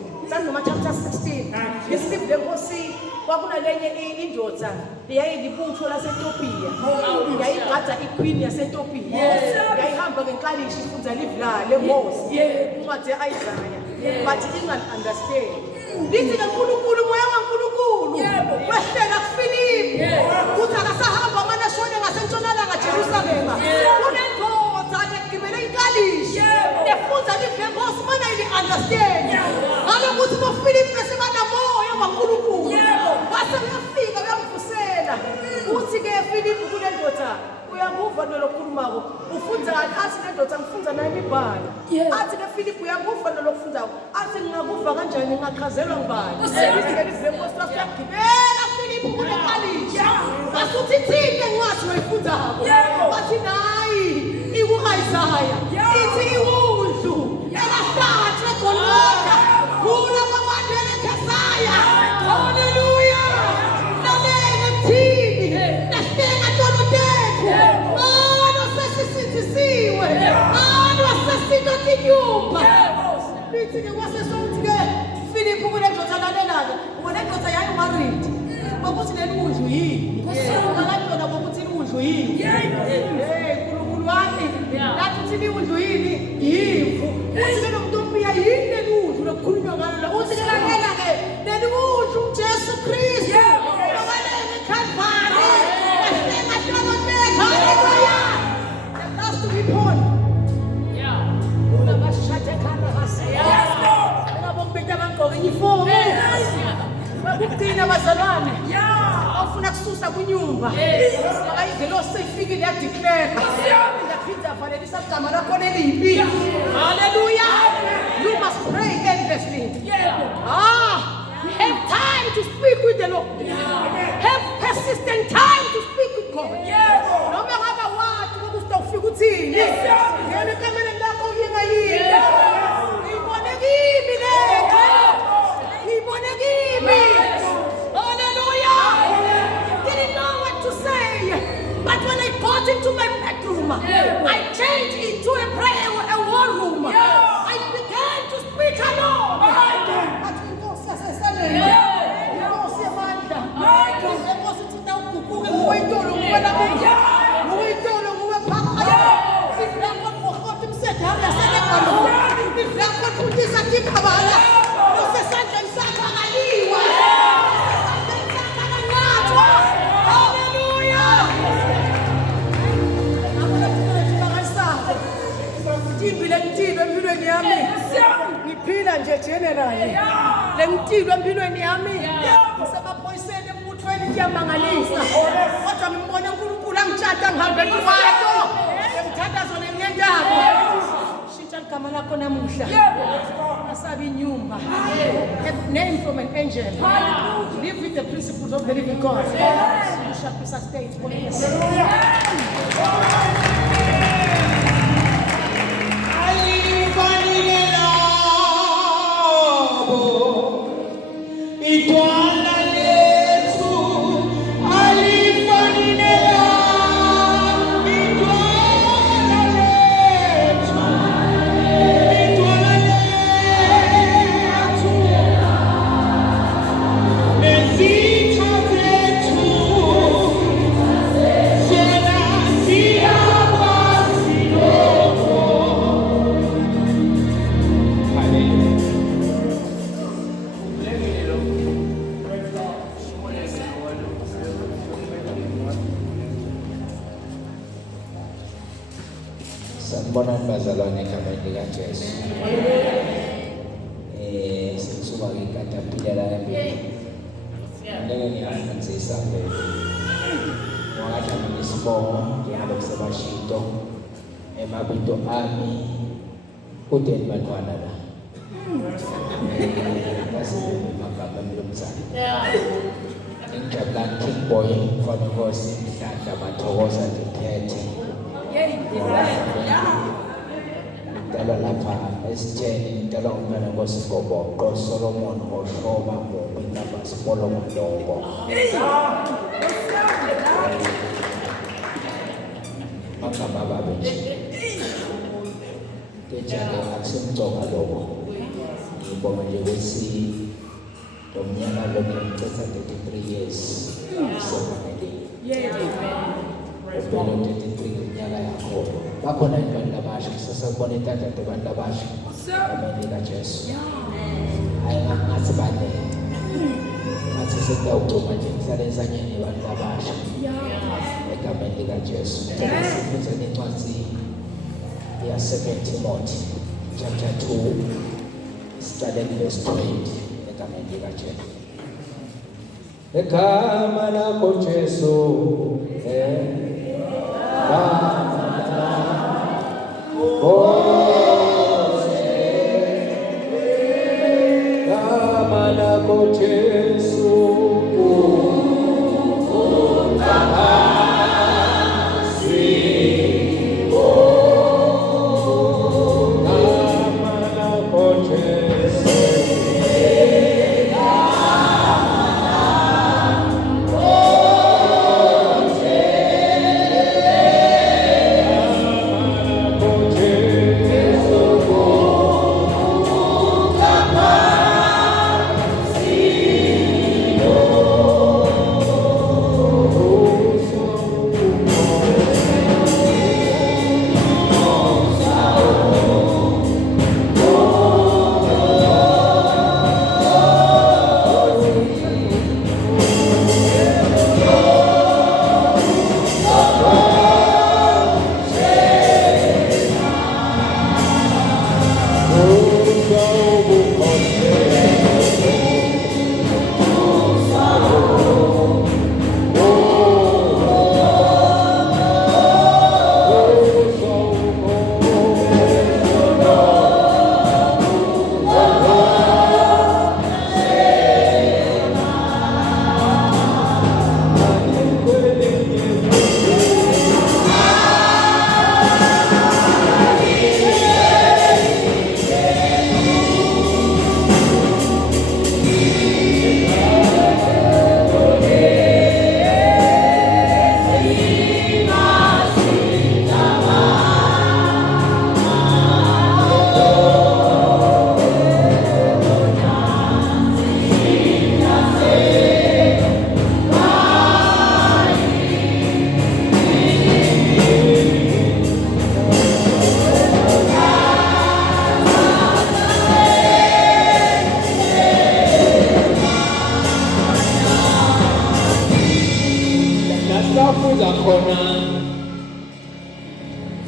chapter 16, you see the Hosi, Wakuna in Jota, the Aidi for us Ethiopia, Yata Equinia Setopia, Yahamba and Kali, she put a live la, the most, what the Isaiah, but he didn't understand. This is a Kulu, Western of Philip, Utakasahaba, Manashona, Santonana, Jerusalem, Unenko, Zanek, Kalish, the food that if the boss man I understand. I don't put to Philip, President Kulu, what's a figure of Fusela, Utige Philip, Kudenta. We are moving on the Kurmago, Ufunza, asking the Funza Namiban. Asking the Philip, we are moving on the Funza, asking Nabufa and a Kazelan by. That is the most of the Philip Kalish. That's what it is, and what's my Funza. What's in I? It was Isaiah. It's he won't do. And I start to go water. Who never wanted a Kasaya? Hallelujah. The name of TV. The thing I don't know. Ukugcina bazalwane awufuna kususa kunyumba ayivelo seyifike ya declare Hallelujah. You must pray endlessly. Have time to speak with the Lord. Have persistent time to speak with God. No matter what, you must stop speaking. Hallelujah. Didn't know what to say. But when I got into my bedroom, I changed into a prayer, a war room. I began to speak alone. Ngiphila nje generally lengitilo empilweni yami ngisabaphoyisene emuthweni kuyamangalisa kodwa ngimbona uNkulunkulu angitshada ngihambe kwayo ngithandazo nemnyendabo shintsha igama lakho namuhla asabi inyumba have name from an angel live with the principles of the living God you shall be sustained for years. Sanibonani bazalwane egameni likaJesu. Sikusuka ikatapila la mbili. Ndenge ngiyafundzisa phela. Ngokahlala ngisibongo njalo kusebashito. Emabito ami kudeni bantwana la. Basibe magama lomzana. Ngijabula King Boy mfana Nkosi Mhlanhla Mathokoza Diphethe. Dala lapha esitheni dala umntwana ngoSigoboqo Solomon Oshoba ngoBinga Basipolo Mdongo. Magama babe nje. Kejale akusemgcoka lokho. Ngibonga nje ukuthi domnyaka lo ngicetha 33 years. Sefanele. Ubona 33 minyaka yakho. Bakhona abantu abasha sasabona itata abantu abasha. Amen kaJesu. Ngathi bane. Ngathi sekawugcoma nje ngisale ensanyeni abantu abasha. Egameni likaJesu. Futhi nencwadi ya 2 Timothy chapter 2 starting verse 20 egameni likaJesu. Egama lakho Jesu Gama lako Jesu See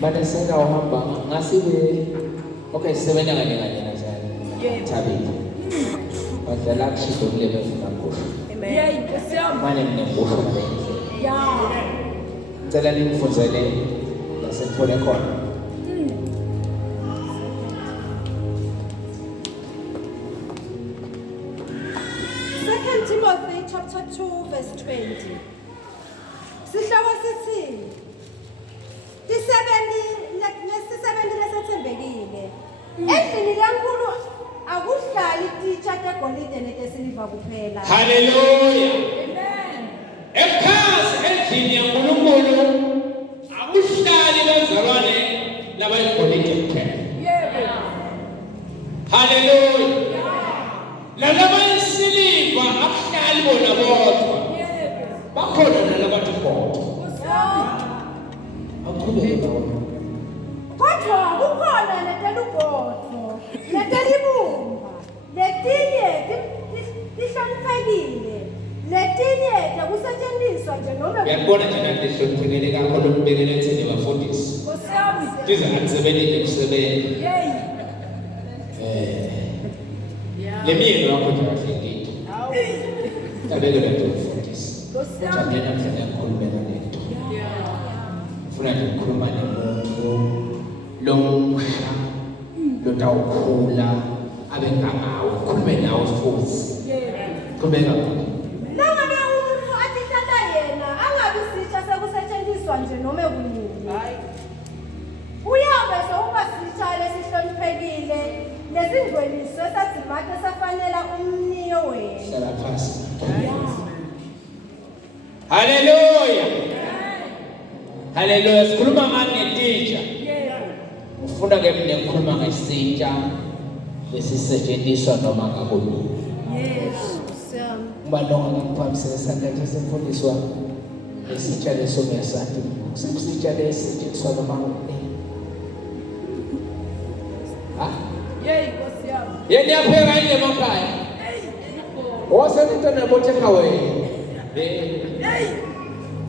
Mana senga uhamba ngasibe okay sebenza kanye nazali. Tabiti. Badala kushido kulebe funakusho. Yey, Nkosi yami. Mane mnekusho mabenzi. Ya. Ngicela ningifundele lasethole khona. Second Timothy chapter 2 verse 20. Sihloko sithi lesisebenzi lesethembekile. Endlini kaNkulunkulu akuhlali ititsha tegolide netesiliva kuphela. Hallelujah. Amen. Ekhasi endlini yaNkulunkulu akuhlali bezalwane labayigolide kuphela. Yebo. Hallelujah. Nalabayisiliva akuhlali bona bodwa. Yebo. Bakhona nalabathi bodwa. Nkosi yami. Akuqhubeke bawo. Kodwa kukhona netelubhodlo, netelibumba, letinye tihloniphekile, letinye takusetshenziswa nje noma Uyabona nje nathi hloniphekile kakhulu ukubekela ethini bafundisi. Nkosi yami. Ndiza akusebenzele kusebenza. Yey. Lemiyelo yakho nje afindile. Tabekela nje umfundisi. Nkosi yami. Ujabule namhlanje ukukhulumela lento. Ufuna nje ukukhuluma nomuntu lomusha lotawukhula abe ngakawe ukhulume nawe futhi. Qhubeka ngakho. nangabe umuntu atihlala yena angabi sitsha sekusetshenziswa nje noma kunini. Uyabe sowuba sitsha lesihloniphekile lesingcweliso esadzimate safanela umniyo wena. Hlala phansi. Hallelujah. Hallelujah. Sikhuluma ngetitsha. Ufuna ke mina ngikhuluma ngesitsha lesisetshenziswa noma ngakubili. Yes, Sam. Uma noma ngikuphamisela isandla semfundiswa esitsha leso ngesanti. Kusitsha lesisetshenziswa noma ngakubili. Ha? Yey, Nkosi yami. Yeni yapheka ile emakhaya. Waseninto nabotheka wena.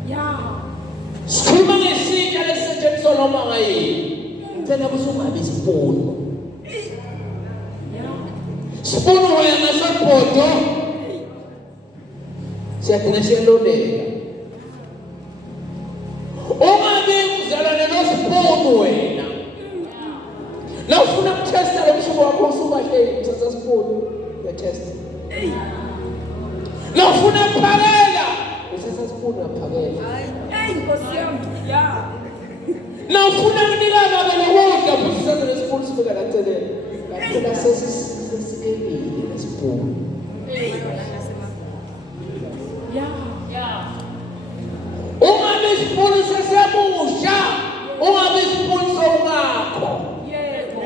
Ya. Sikhuluma ngesitsha lesisetshenziswa noma ngayini. Ngicela ukuthi ungabi isipunu. Sipunu wena sobhodo. Siyagcina siyalondeka. Ungabi uzalane nosipunu wena. Na ufuna ukutesta lo mshubo wakho usubahleli uthatha sipunu uyatesta. Na ufuna ukuphakela uthatha sipunu uyaphakela. Hey, Nkosi yami. Ya. Na ufuna ukunikana belokudla futhi uthatha lesipunu sibeka la eceleni. Ngicela sesikelile lesipunu. Ya. Ungabe isipunu sesemusha, ungabe isipunu sowungakho. Yebo.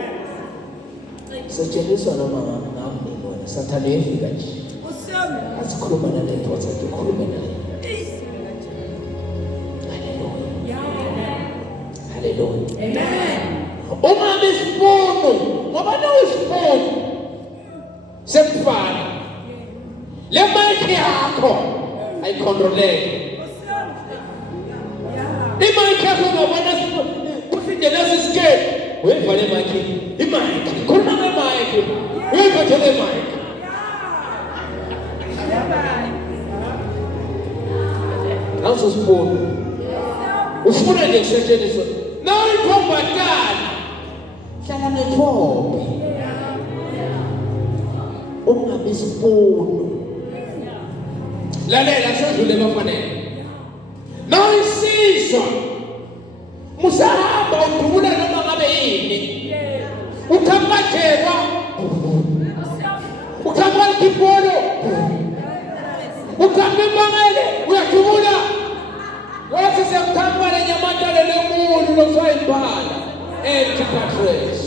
Setshenziswa noma ngakho wena Sathane uyafika nje. Nkosi yami. Asikhuluma nale ndoda ukhulume naye. Hallelujah. Amen. Ungabe isipunu, ngoba nawusipunu sekufana. Le mic yakho ayicontroleke. Nkosi yami. Ya. Imic yakho ngobona kuphinde nasiscale. Uyivale mic. Imic. Khuluma ngemic. Uyivale mic. Naso sipunu. Ufuna nje kusetshenziswa. Nawe iphombhatana. Hlala ngephobe. Ungabe isipunu. Lalela sendlule bafanele. Nawe isizwa. Musahamba udubula noma ngabe yini. Uthambatheka. Uthamba ikipolo. Uthamba imangele uyadubula. Wathi sekuthamba lenyamata lemuntu losoyimbala. Empty cartridge.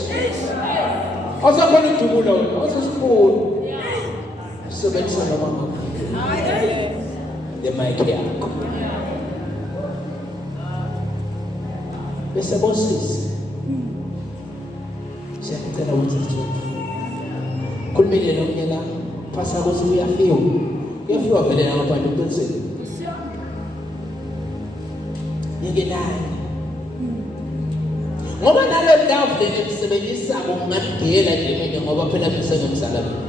Awusakhona ukudubula wena. Awusasifuni. Sebenzisa noma ngabe. Le mic yakho. Bese bosisi. Siyacela ukuthi khulumile nomnye la phasa ukuthi uyafiwa. Uyafiwa vele ngaphandle kwensini. Yeke naye. ngoba nalo love le emsebenzisako ngingadela nje mina ngoba phela ngisengemsalabeni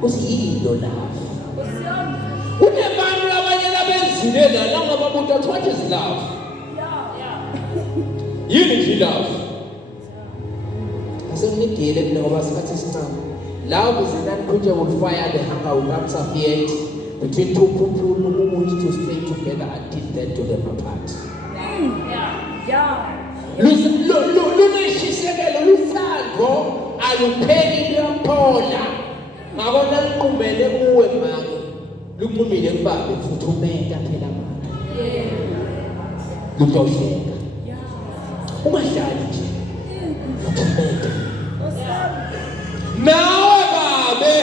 kuthi yilo love kunebantu labanye labenzile la ngoba umuntu athi what is love yini nje love asenginidile mina ngoba sikhathi esincane love is an unquenchable fire the hunger without sufficient between two people who want to stay together until death do them apart. Luneshisekelo lusandro alupheli luyaphola ngakona liqumele kuwe manje luqumile kubaba futhi umenta phela manje lutosheka ungahlali nje futhi umenta nawe babe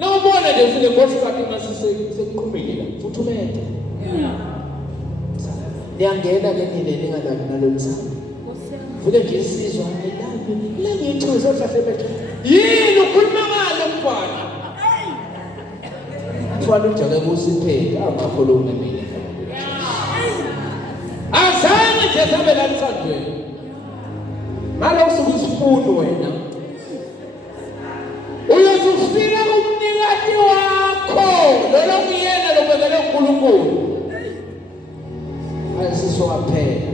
nawubona nje sile ngosi kathi masisekuqumile la futhi umenta niyangena ke nile ningalali nalomsana futhi nje isizwe ngilaphi la ngiyithuza ohlahle yini ukhuluma ngalo mfana mfana ujake kusiphela akakhulume mina azange nje sabe la msandweni malo usuku isifuni wena uyozufika kumnikati wakho lolo kuyena lokubekele uNkulunkulu ayisisowaphela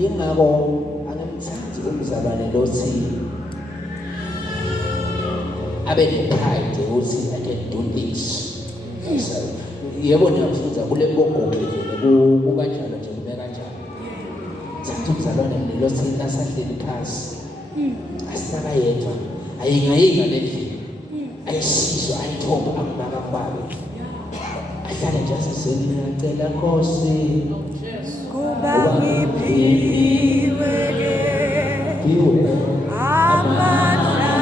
yingakho angamthathi umzalwane lothi abe ne-pride ukuthi I can do this yebo ngiyafuza kule mbongoke kukanjalo nje kube kanjalo thatha umzalwane lothi nasahleli phasi asinakayedwa ayingayinga lendlela ayisizwe ayithoba akubaka kubabe ahlale nje asesengiyacela Nkosi kuba ngiphiwe amandla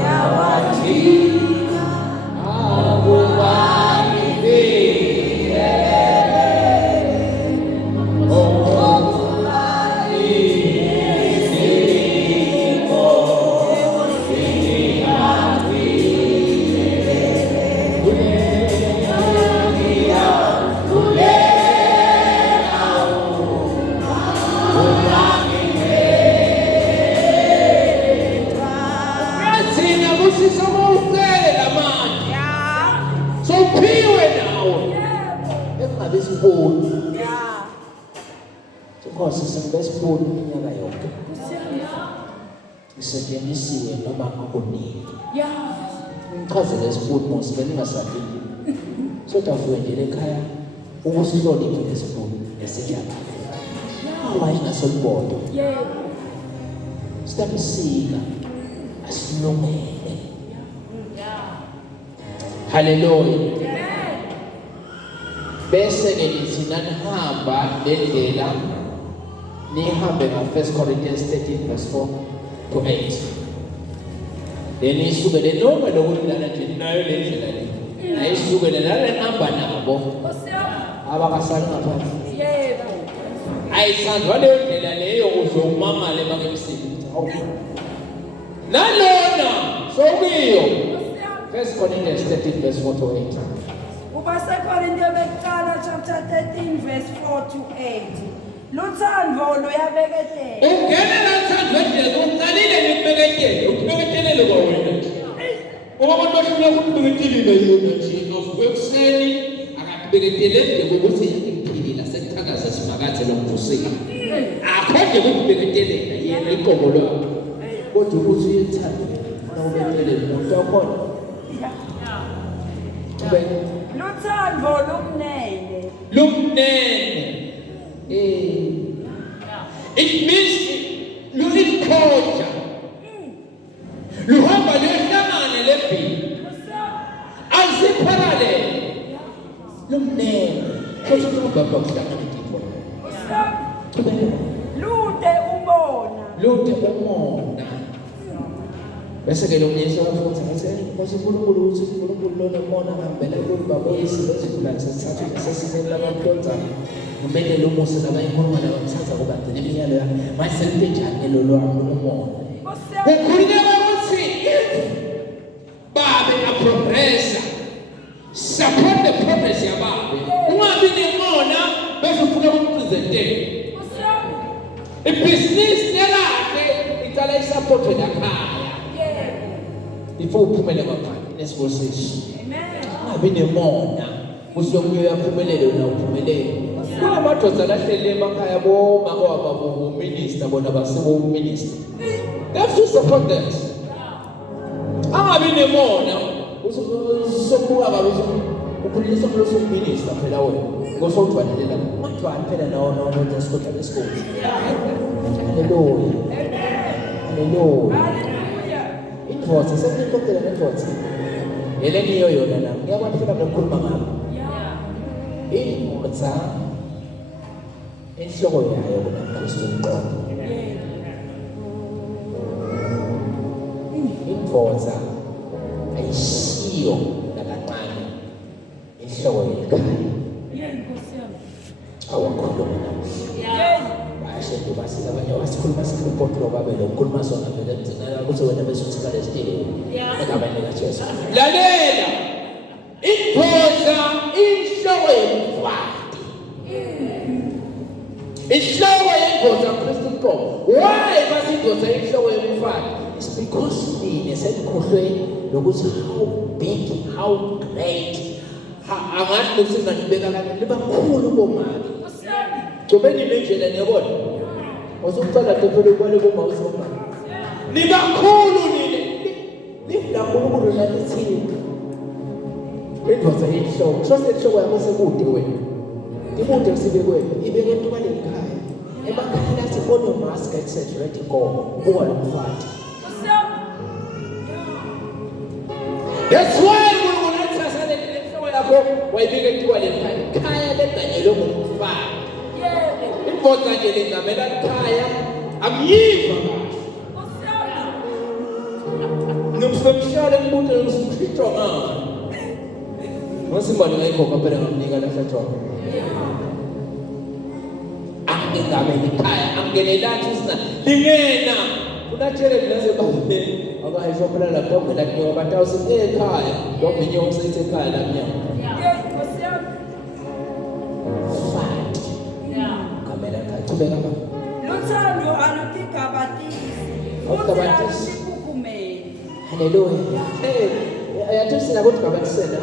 yawathika akuba ngiphiwe Nkosi sengibesibona iminyaka yonke isetshenzisiwe noma akuningi ngichazele isibuni mose beningasadili soda vuke nje ekhaya ukusihloniphe lesibuni esijaba hayi ngasolibona sitabisika asilungele haleluya bese ke nithi nanihamba lendlela nihambe nga 1 Corinthians 13 verse 4 to 8 then isukele noma lokulana nje nayo le ndlela le ayisukele nale namba nabo abakasala ngaphansi Yebo. ayisandwa leyo ndlela leyo uzomamale bakemsini nalona sokuyo 1 Corinthians 13 verse 4 to 8 Uba seKorinte bekuqala chapter 13 verse 4 to 8. Luthando luyabeketela. ungena lathando uqalile ngibeketele ukubekethelele kwa wena ngoba abantu bashula ukubekethelile yona nje novuke ekuseni akabeketele nje ukuthi imphilila sekuthakaza simakathe lomvuseni akhonje ukubeketheleka yena iqobo lwakho kodwa ukuthi uyethanda nawubekethelele umuntu wakhona Luthando lumnene. It means lulikhoja luhamba liyohlangana lebhili azipharalele lumnene kodwa kuhamba kuhlangana tipo lude umona bese ke lo myeni wafunza ngathi uNkulunkulu uthi uNkulunkulu lona umona ngambela kubaba oyisilo esikhulana sesithathu sesibela abantwana kumele lo musa labayinkonwa labamthatha kuba gcina imiyalo yakhe manje selite njani lo lwami umona ukhuleka ukuthi babe aprogressa support the progress yababe. Ungabi nemona bese ufuna ukupresentela. Ibhizinisi lakhe icala isupport ekhaya. Before uphumele ngaphandle nesibosishi. Ungabi nemona usokuyo yaphumelele wena uphumelele. Kunamadoda lahlele emakhaya boma kwaba minister bona basebo minister. They have to support that. Angabi nemona usokubuka kabi ukhulisa umloso minister phela wena. Ngosodwanelela. Mathwana phela nawo ngesikole lesikole. Hallelujah. Hallelujah. Indvodza sekukhokhela nendvodza. Yeleni yona la. Ngiyakwazi phela ukukhuluma ngalo. Indvodza inhloko yayo kunaKristu uqobo. Indvodza ayishiyo nakancane inhloko yekhaya. Awakhuluma namuhla. Bashe kubasika abanye wasikhuluma sikhuluma lo babelo ukukhuluma sona vele kuthina ukuthi wena bese uthi kale stile. Ekabanye kaJesu. Lalela. Indvodza inhloko yemfati. Inhloko yendvodza Kristu uqobo. Why basindvodza inhloko yemfati? It's because nine selikhohlwe lokuthi how big, how great. Angathi lokusinganibeka kanye libakhulu bomali. Jobeni lenjela niyabona. Usuqala tefele kwale boma usoma. Libakhulu nini. Lifla uNkulunkulu nalithini. Indvodza inhloko. Shose inhloko yakho sekude wena. Ibude usibekwe ibeke entubane ekhaya. Emakhaya la sibona umask etc ready go. Buka lo mfati. That's why uNkulunkulu athasane inhloko yakho wayibeka entubane ekhaya. Ekhaya leganyelwe ngumfati. Indvodza nje lengamela ekhaya amyiva kahle. Nomsomshale kubude usikhitshwa ngani. Ngosimbali ngayikho phela ngamnika lahlathwa. Angingame ekhaya angenelathi usina lingena unatshele lase babe akayisho phela lapho ngena kuyo abantu ekhaya ngoba usithi ekhaya la mnyama. Kamera kathubeka ba. Luthando alutikabatisi. Ukabatisi. Hallelujah. Ayatusina ukuthi ngabatisena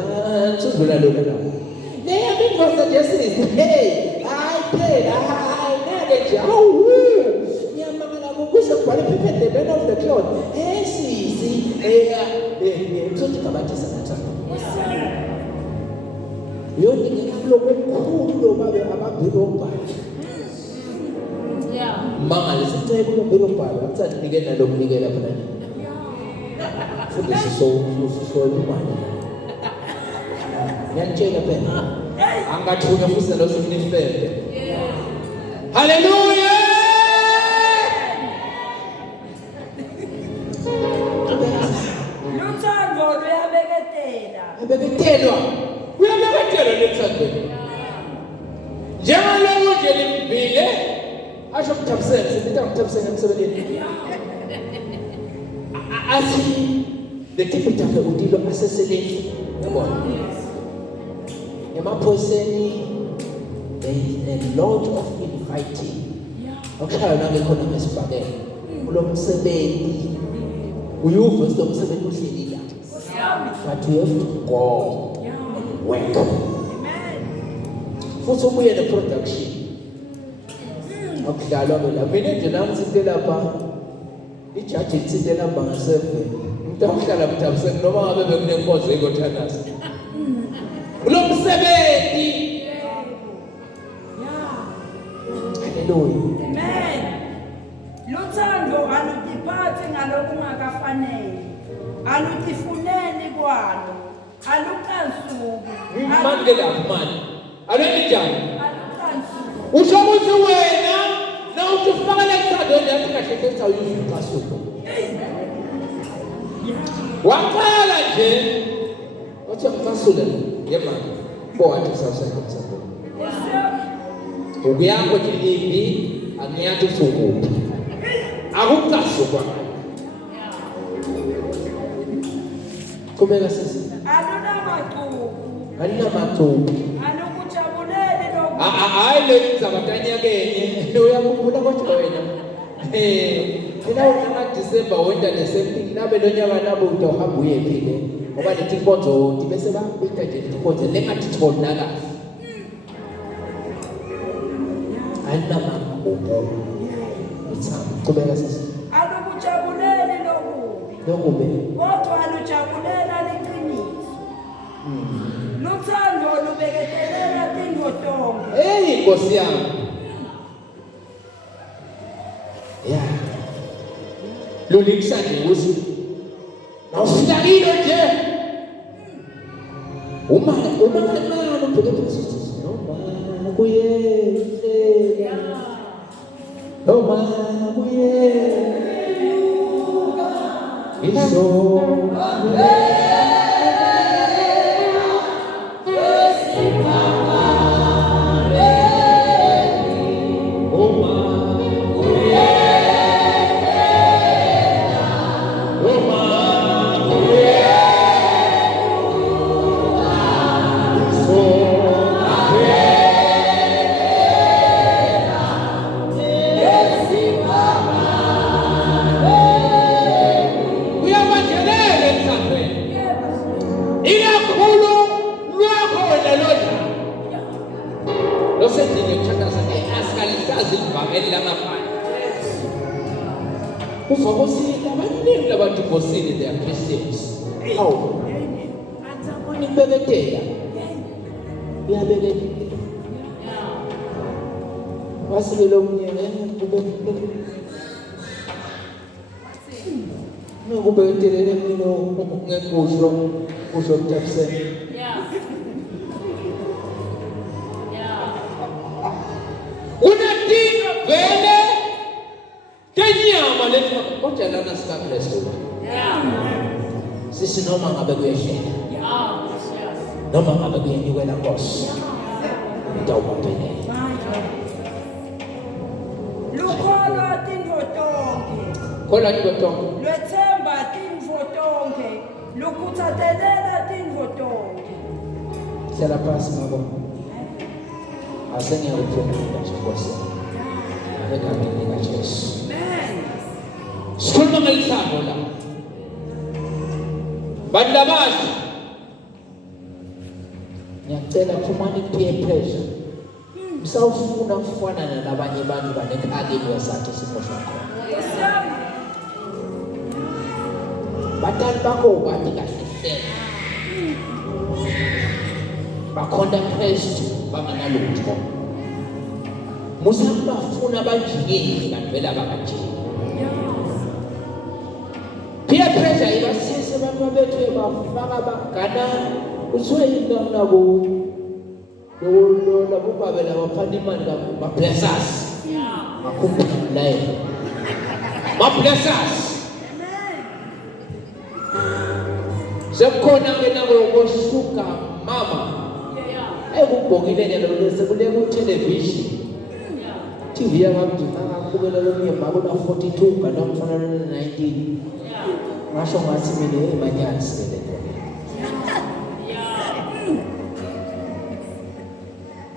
sizula lokho la. Leya indvodza Jesu. Hey, neke nje. Ngiyamangala kusho kubhala iphepha the band of the cloth. Sisi uthi ngabatisa nathana. Yona ngikulokukhulu babe ababhilo mbali. Mangale sicela ukubhilo mbali akuthandi nikela lokunikela phela. Futhi so imali. Ngiyatshela phela. Angathunya futhi lo sinifebe. Hallelujah. Luthando luyabeketela. Ubeketelwa. Uyabeketela lethando. Njalo nje limbile asho kuthabisela sithi akuthabisela emsebenzini. Asi the typical udilo assassinate. Yabona. Emaphoyiseni there is a lot of infighting. Okushaya nangekhona ngesibhakela. Kulomsebenzi uyuva somsebenzi uhleli la. But you have to go and work. Futhi ubuye ne production. Akudlalwa la. Mina nje nangisithi lapha ijaji itsite lapha ngaseve. Mhlala mthabise noma ngabe bekunenkonzo ekothanasi. Kulomsebenzi. Hallelujah. Amen. Luthando alutiphathi ngalokungakafanele. Alutifuneni kwalo. Alukansuku. Manje lapha manje. Alweni njani? Alukansuku. Usho ukuthi wena na utifaka lethandweni yathi kahle kahle uyifasuko. Waqala nje wathi mfasule yemali bowathi sawusekhona. Ukuyakho nje angiyathi usukuphi. Akukasukwa. Kumele sisi. Alunamaqubu. alinamathuba alukujabuleli lokhu hayi le ngizabatanya kenye uyakhumbula kodwa wena phela una December wenda le-17 nabe lo nyaka nabo utawuhamba uyephile ngoba lethi inkonzo bese bambika nje inkonzo lengathi thonakala alinamathuba qhubeka sisi alukujabuleli lokube kodwa alujabulela liqiniso luthando lubeketelela tingotonke hey Nkosi yami ya lulikisa nje ukuthi nawufika kilo nje uma kancane ubheke phezulu noma kuyehle noma kuyehle iso they are Christians. How? Nibeketela. Uyabeketela. Wasilelo mnyene ubeketela. Nokubeketela mina ngekusho mtapse. Unatina vele kenyama lethi kodwa lana sika Kristu. Sisi noma ngabe kuyehlela noma ngabe kuyenyukela Nkosi utawubambelela lukholwa tingotonke kholwa tingotonke lwethemba tingotonke lukuthatelela tingotonke hlala phansi ngabo asengiyakuphendula nje Nkosi egameni likaJesu sikhuluma ngelithando la bantu labasha ngiyacela phumani peer pressure msawufuna ukufana nabanye abantu banekhali wesakhe isimo sakho batali bakho bathi kahle hle bakhonda Kristu banganalutho musabafuna banjingile kanti vele abakajiki peer pressure ibasize abantu bethu bafaka bagana uswe ingana bo lo labubabe labaphana imali kakhulu ma-bless us akhumbula yena ma-bless us sekukhona wena ngokushuka mama ekubhokile lo sekuleke ku-television TV yakabudi akakubela lo myemba kuna 42 kana mfana 19 ngasho ngathi mina emanyani sele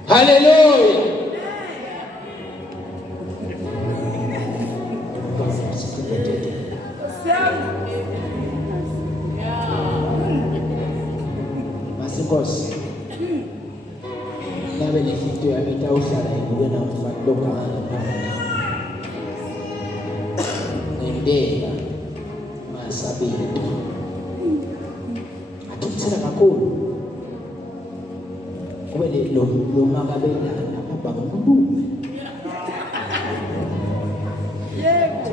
haleluya Masinkosi nabe nefinto yami itawuhlala ibukena mfana lokangana phana ngendela masabile athuthela kakhulu kube lo makabela lapha bakumuntu yebo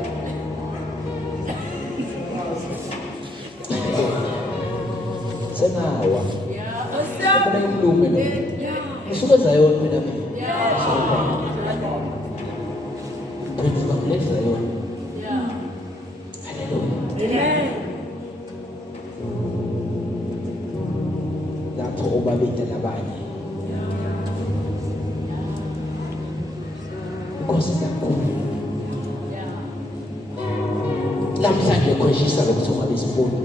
senawa kuna umlume lo usuka yona mina Praise God, bless the Lord. Hallelujah. Lapho obabethe labanye. Inkosi kakhulu. Namhlanje kweshisa lokuthoka besifuni.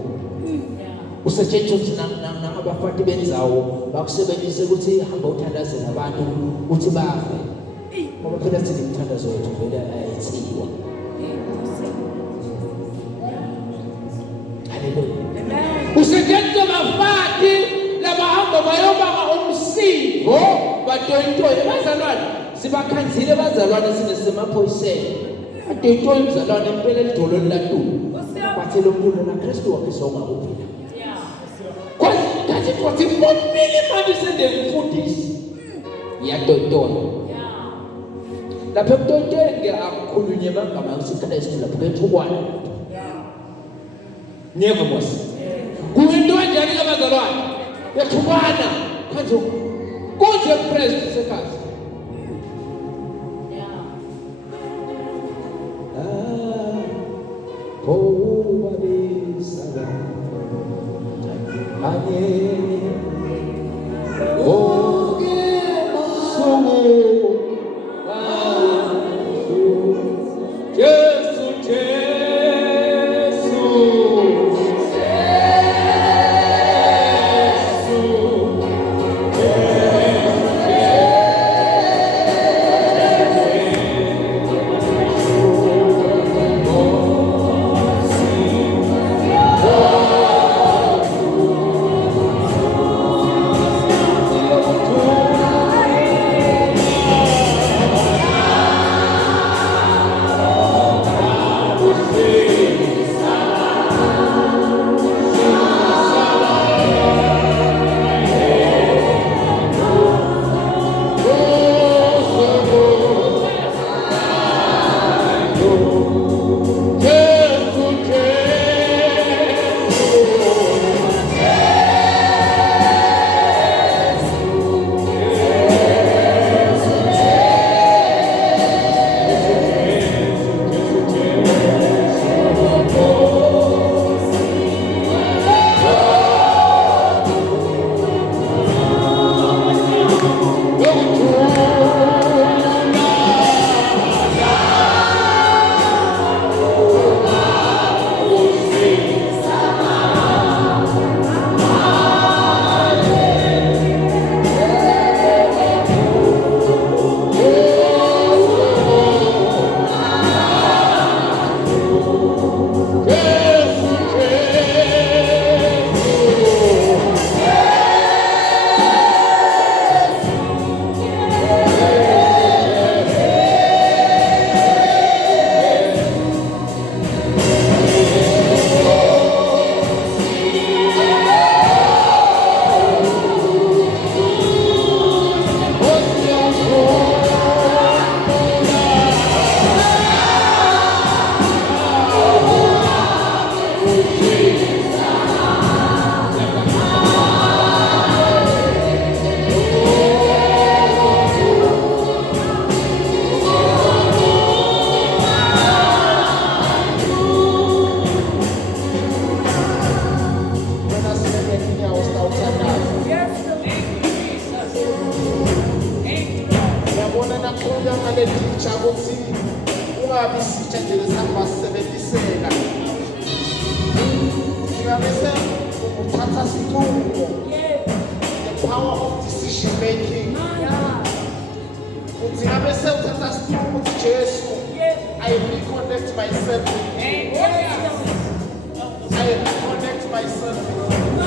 usetshenziswa nabafati benzawo bakusebenzise ukuthi hamba uthandazela abantu uthi bafe ngoba phela sithi umthandazo wethu vele ayithiwa. Haleluya. Usetshenziswa bafati labahamba bayobanga umsipho batoyitoye bazalwane sibakhanzile bazalwane sinesemaphoyiseni atoyitoye umzalwane impela elidolweni laTulu bathi lo muntu na Kristu wakisonga kuphila. Kwathi kwathi momini manje sende mfundisi yatoyitoye lapha ekutoyitoye akukhulunywe magama usiKristu lapha kethukwana never was kuyinto kanjani kabazalwane ethukwana kanje konje Kristu sekazi oh babisala anye oh sumu Yesu the power of decision making. I reconnect myself with you. I reconnect myself with you.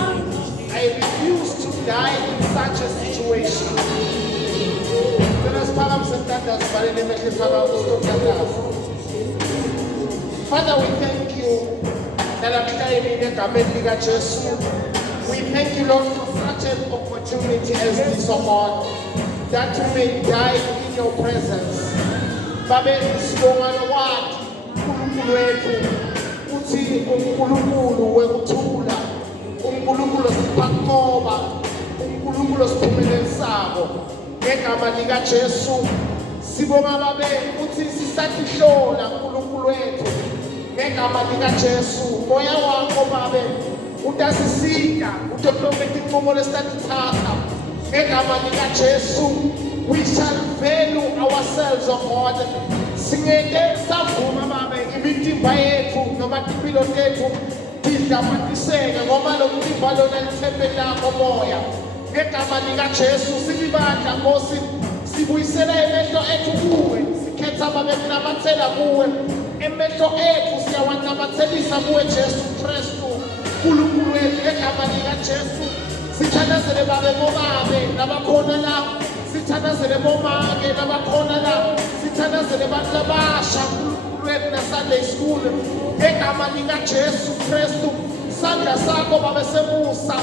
I refuse to die in such a situation. Father, we thank you. We thank you, Lord, for such an opportunity as this, oh God, that we may die in your presence. Babe, silongana wathi uNkulunkulu wethu uthi uNkulunkulu wekuthula, uNkulunkulu siphanqoba, uNkulunkulu siphumelelesako. Ngegama lika Jesu sibonga babe uthi sisatihlola uNkulunkulu wethu. Ngegama lika Jesu moya wakho babe utasisita utopometi inqumo lesithatha. Ngegama lika Jesu we shall value ourselves, oh God. Singete savuma babe imitimba yethu noma impilo yethu sidamantiseke ngoba lo mthimba lona lithembe lakho moya ngegama likaJesu silibandla Nkosi sibuyisela emehlo ethu kuwe sikhetha babe kunamathela kuwe emehlo ethu siyawanyamathelisa kuwe Jesu Kristu uNkulunkulu wethu ngegama likaJesu sithandazele babe bobabe nabakhona la sithandazele bomake nabakhona la sithandazele abantu labasha uNkulunkulu wethu na-Sunday school ngegama likaJesu Kristu sandla sakho babe semusa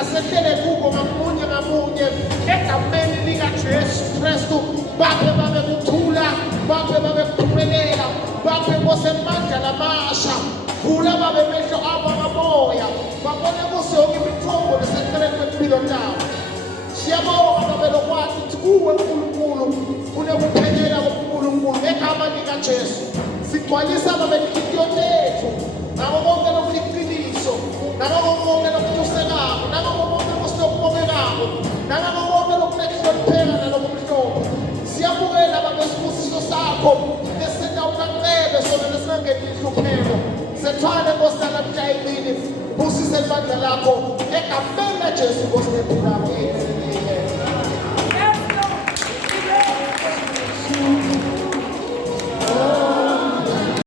asehlele kubo ngamunye ngamunye egameni likaJesu Kristu babe kuthula babe kuphumelela babe bosemandla lamasha vula babe mehlo abo ngamoya babone kuso yonke imithombo neseceleni kwempilo yabo siyabonga babe lokwazi ukuthi kuwe uNkulunkulu kunekuphelela koNkulunkulu ngegama likaJesu sigcwalisa babe inhliziyo yethu ngako konke lokuliqiniso ngako konke lokutusekako ngako konke lokusokubongekako ngako konke lokulehlonipheka nalokumhlophe siyabukela babe isibusiso sakho lesenza unancebe sona lesingangeni inhlupheko sethwale Nkosi namhla emini busise ibandla lakho egameni laJesu Nkosi ngempilo yakho.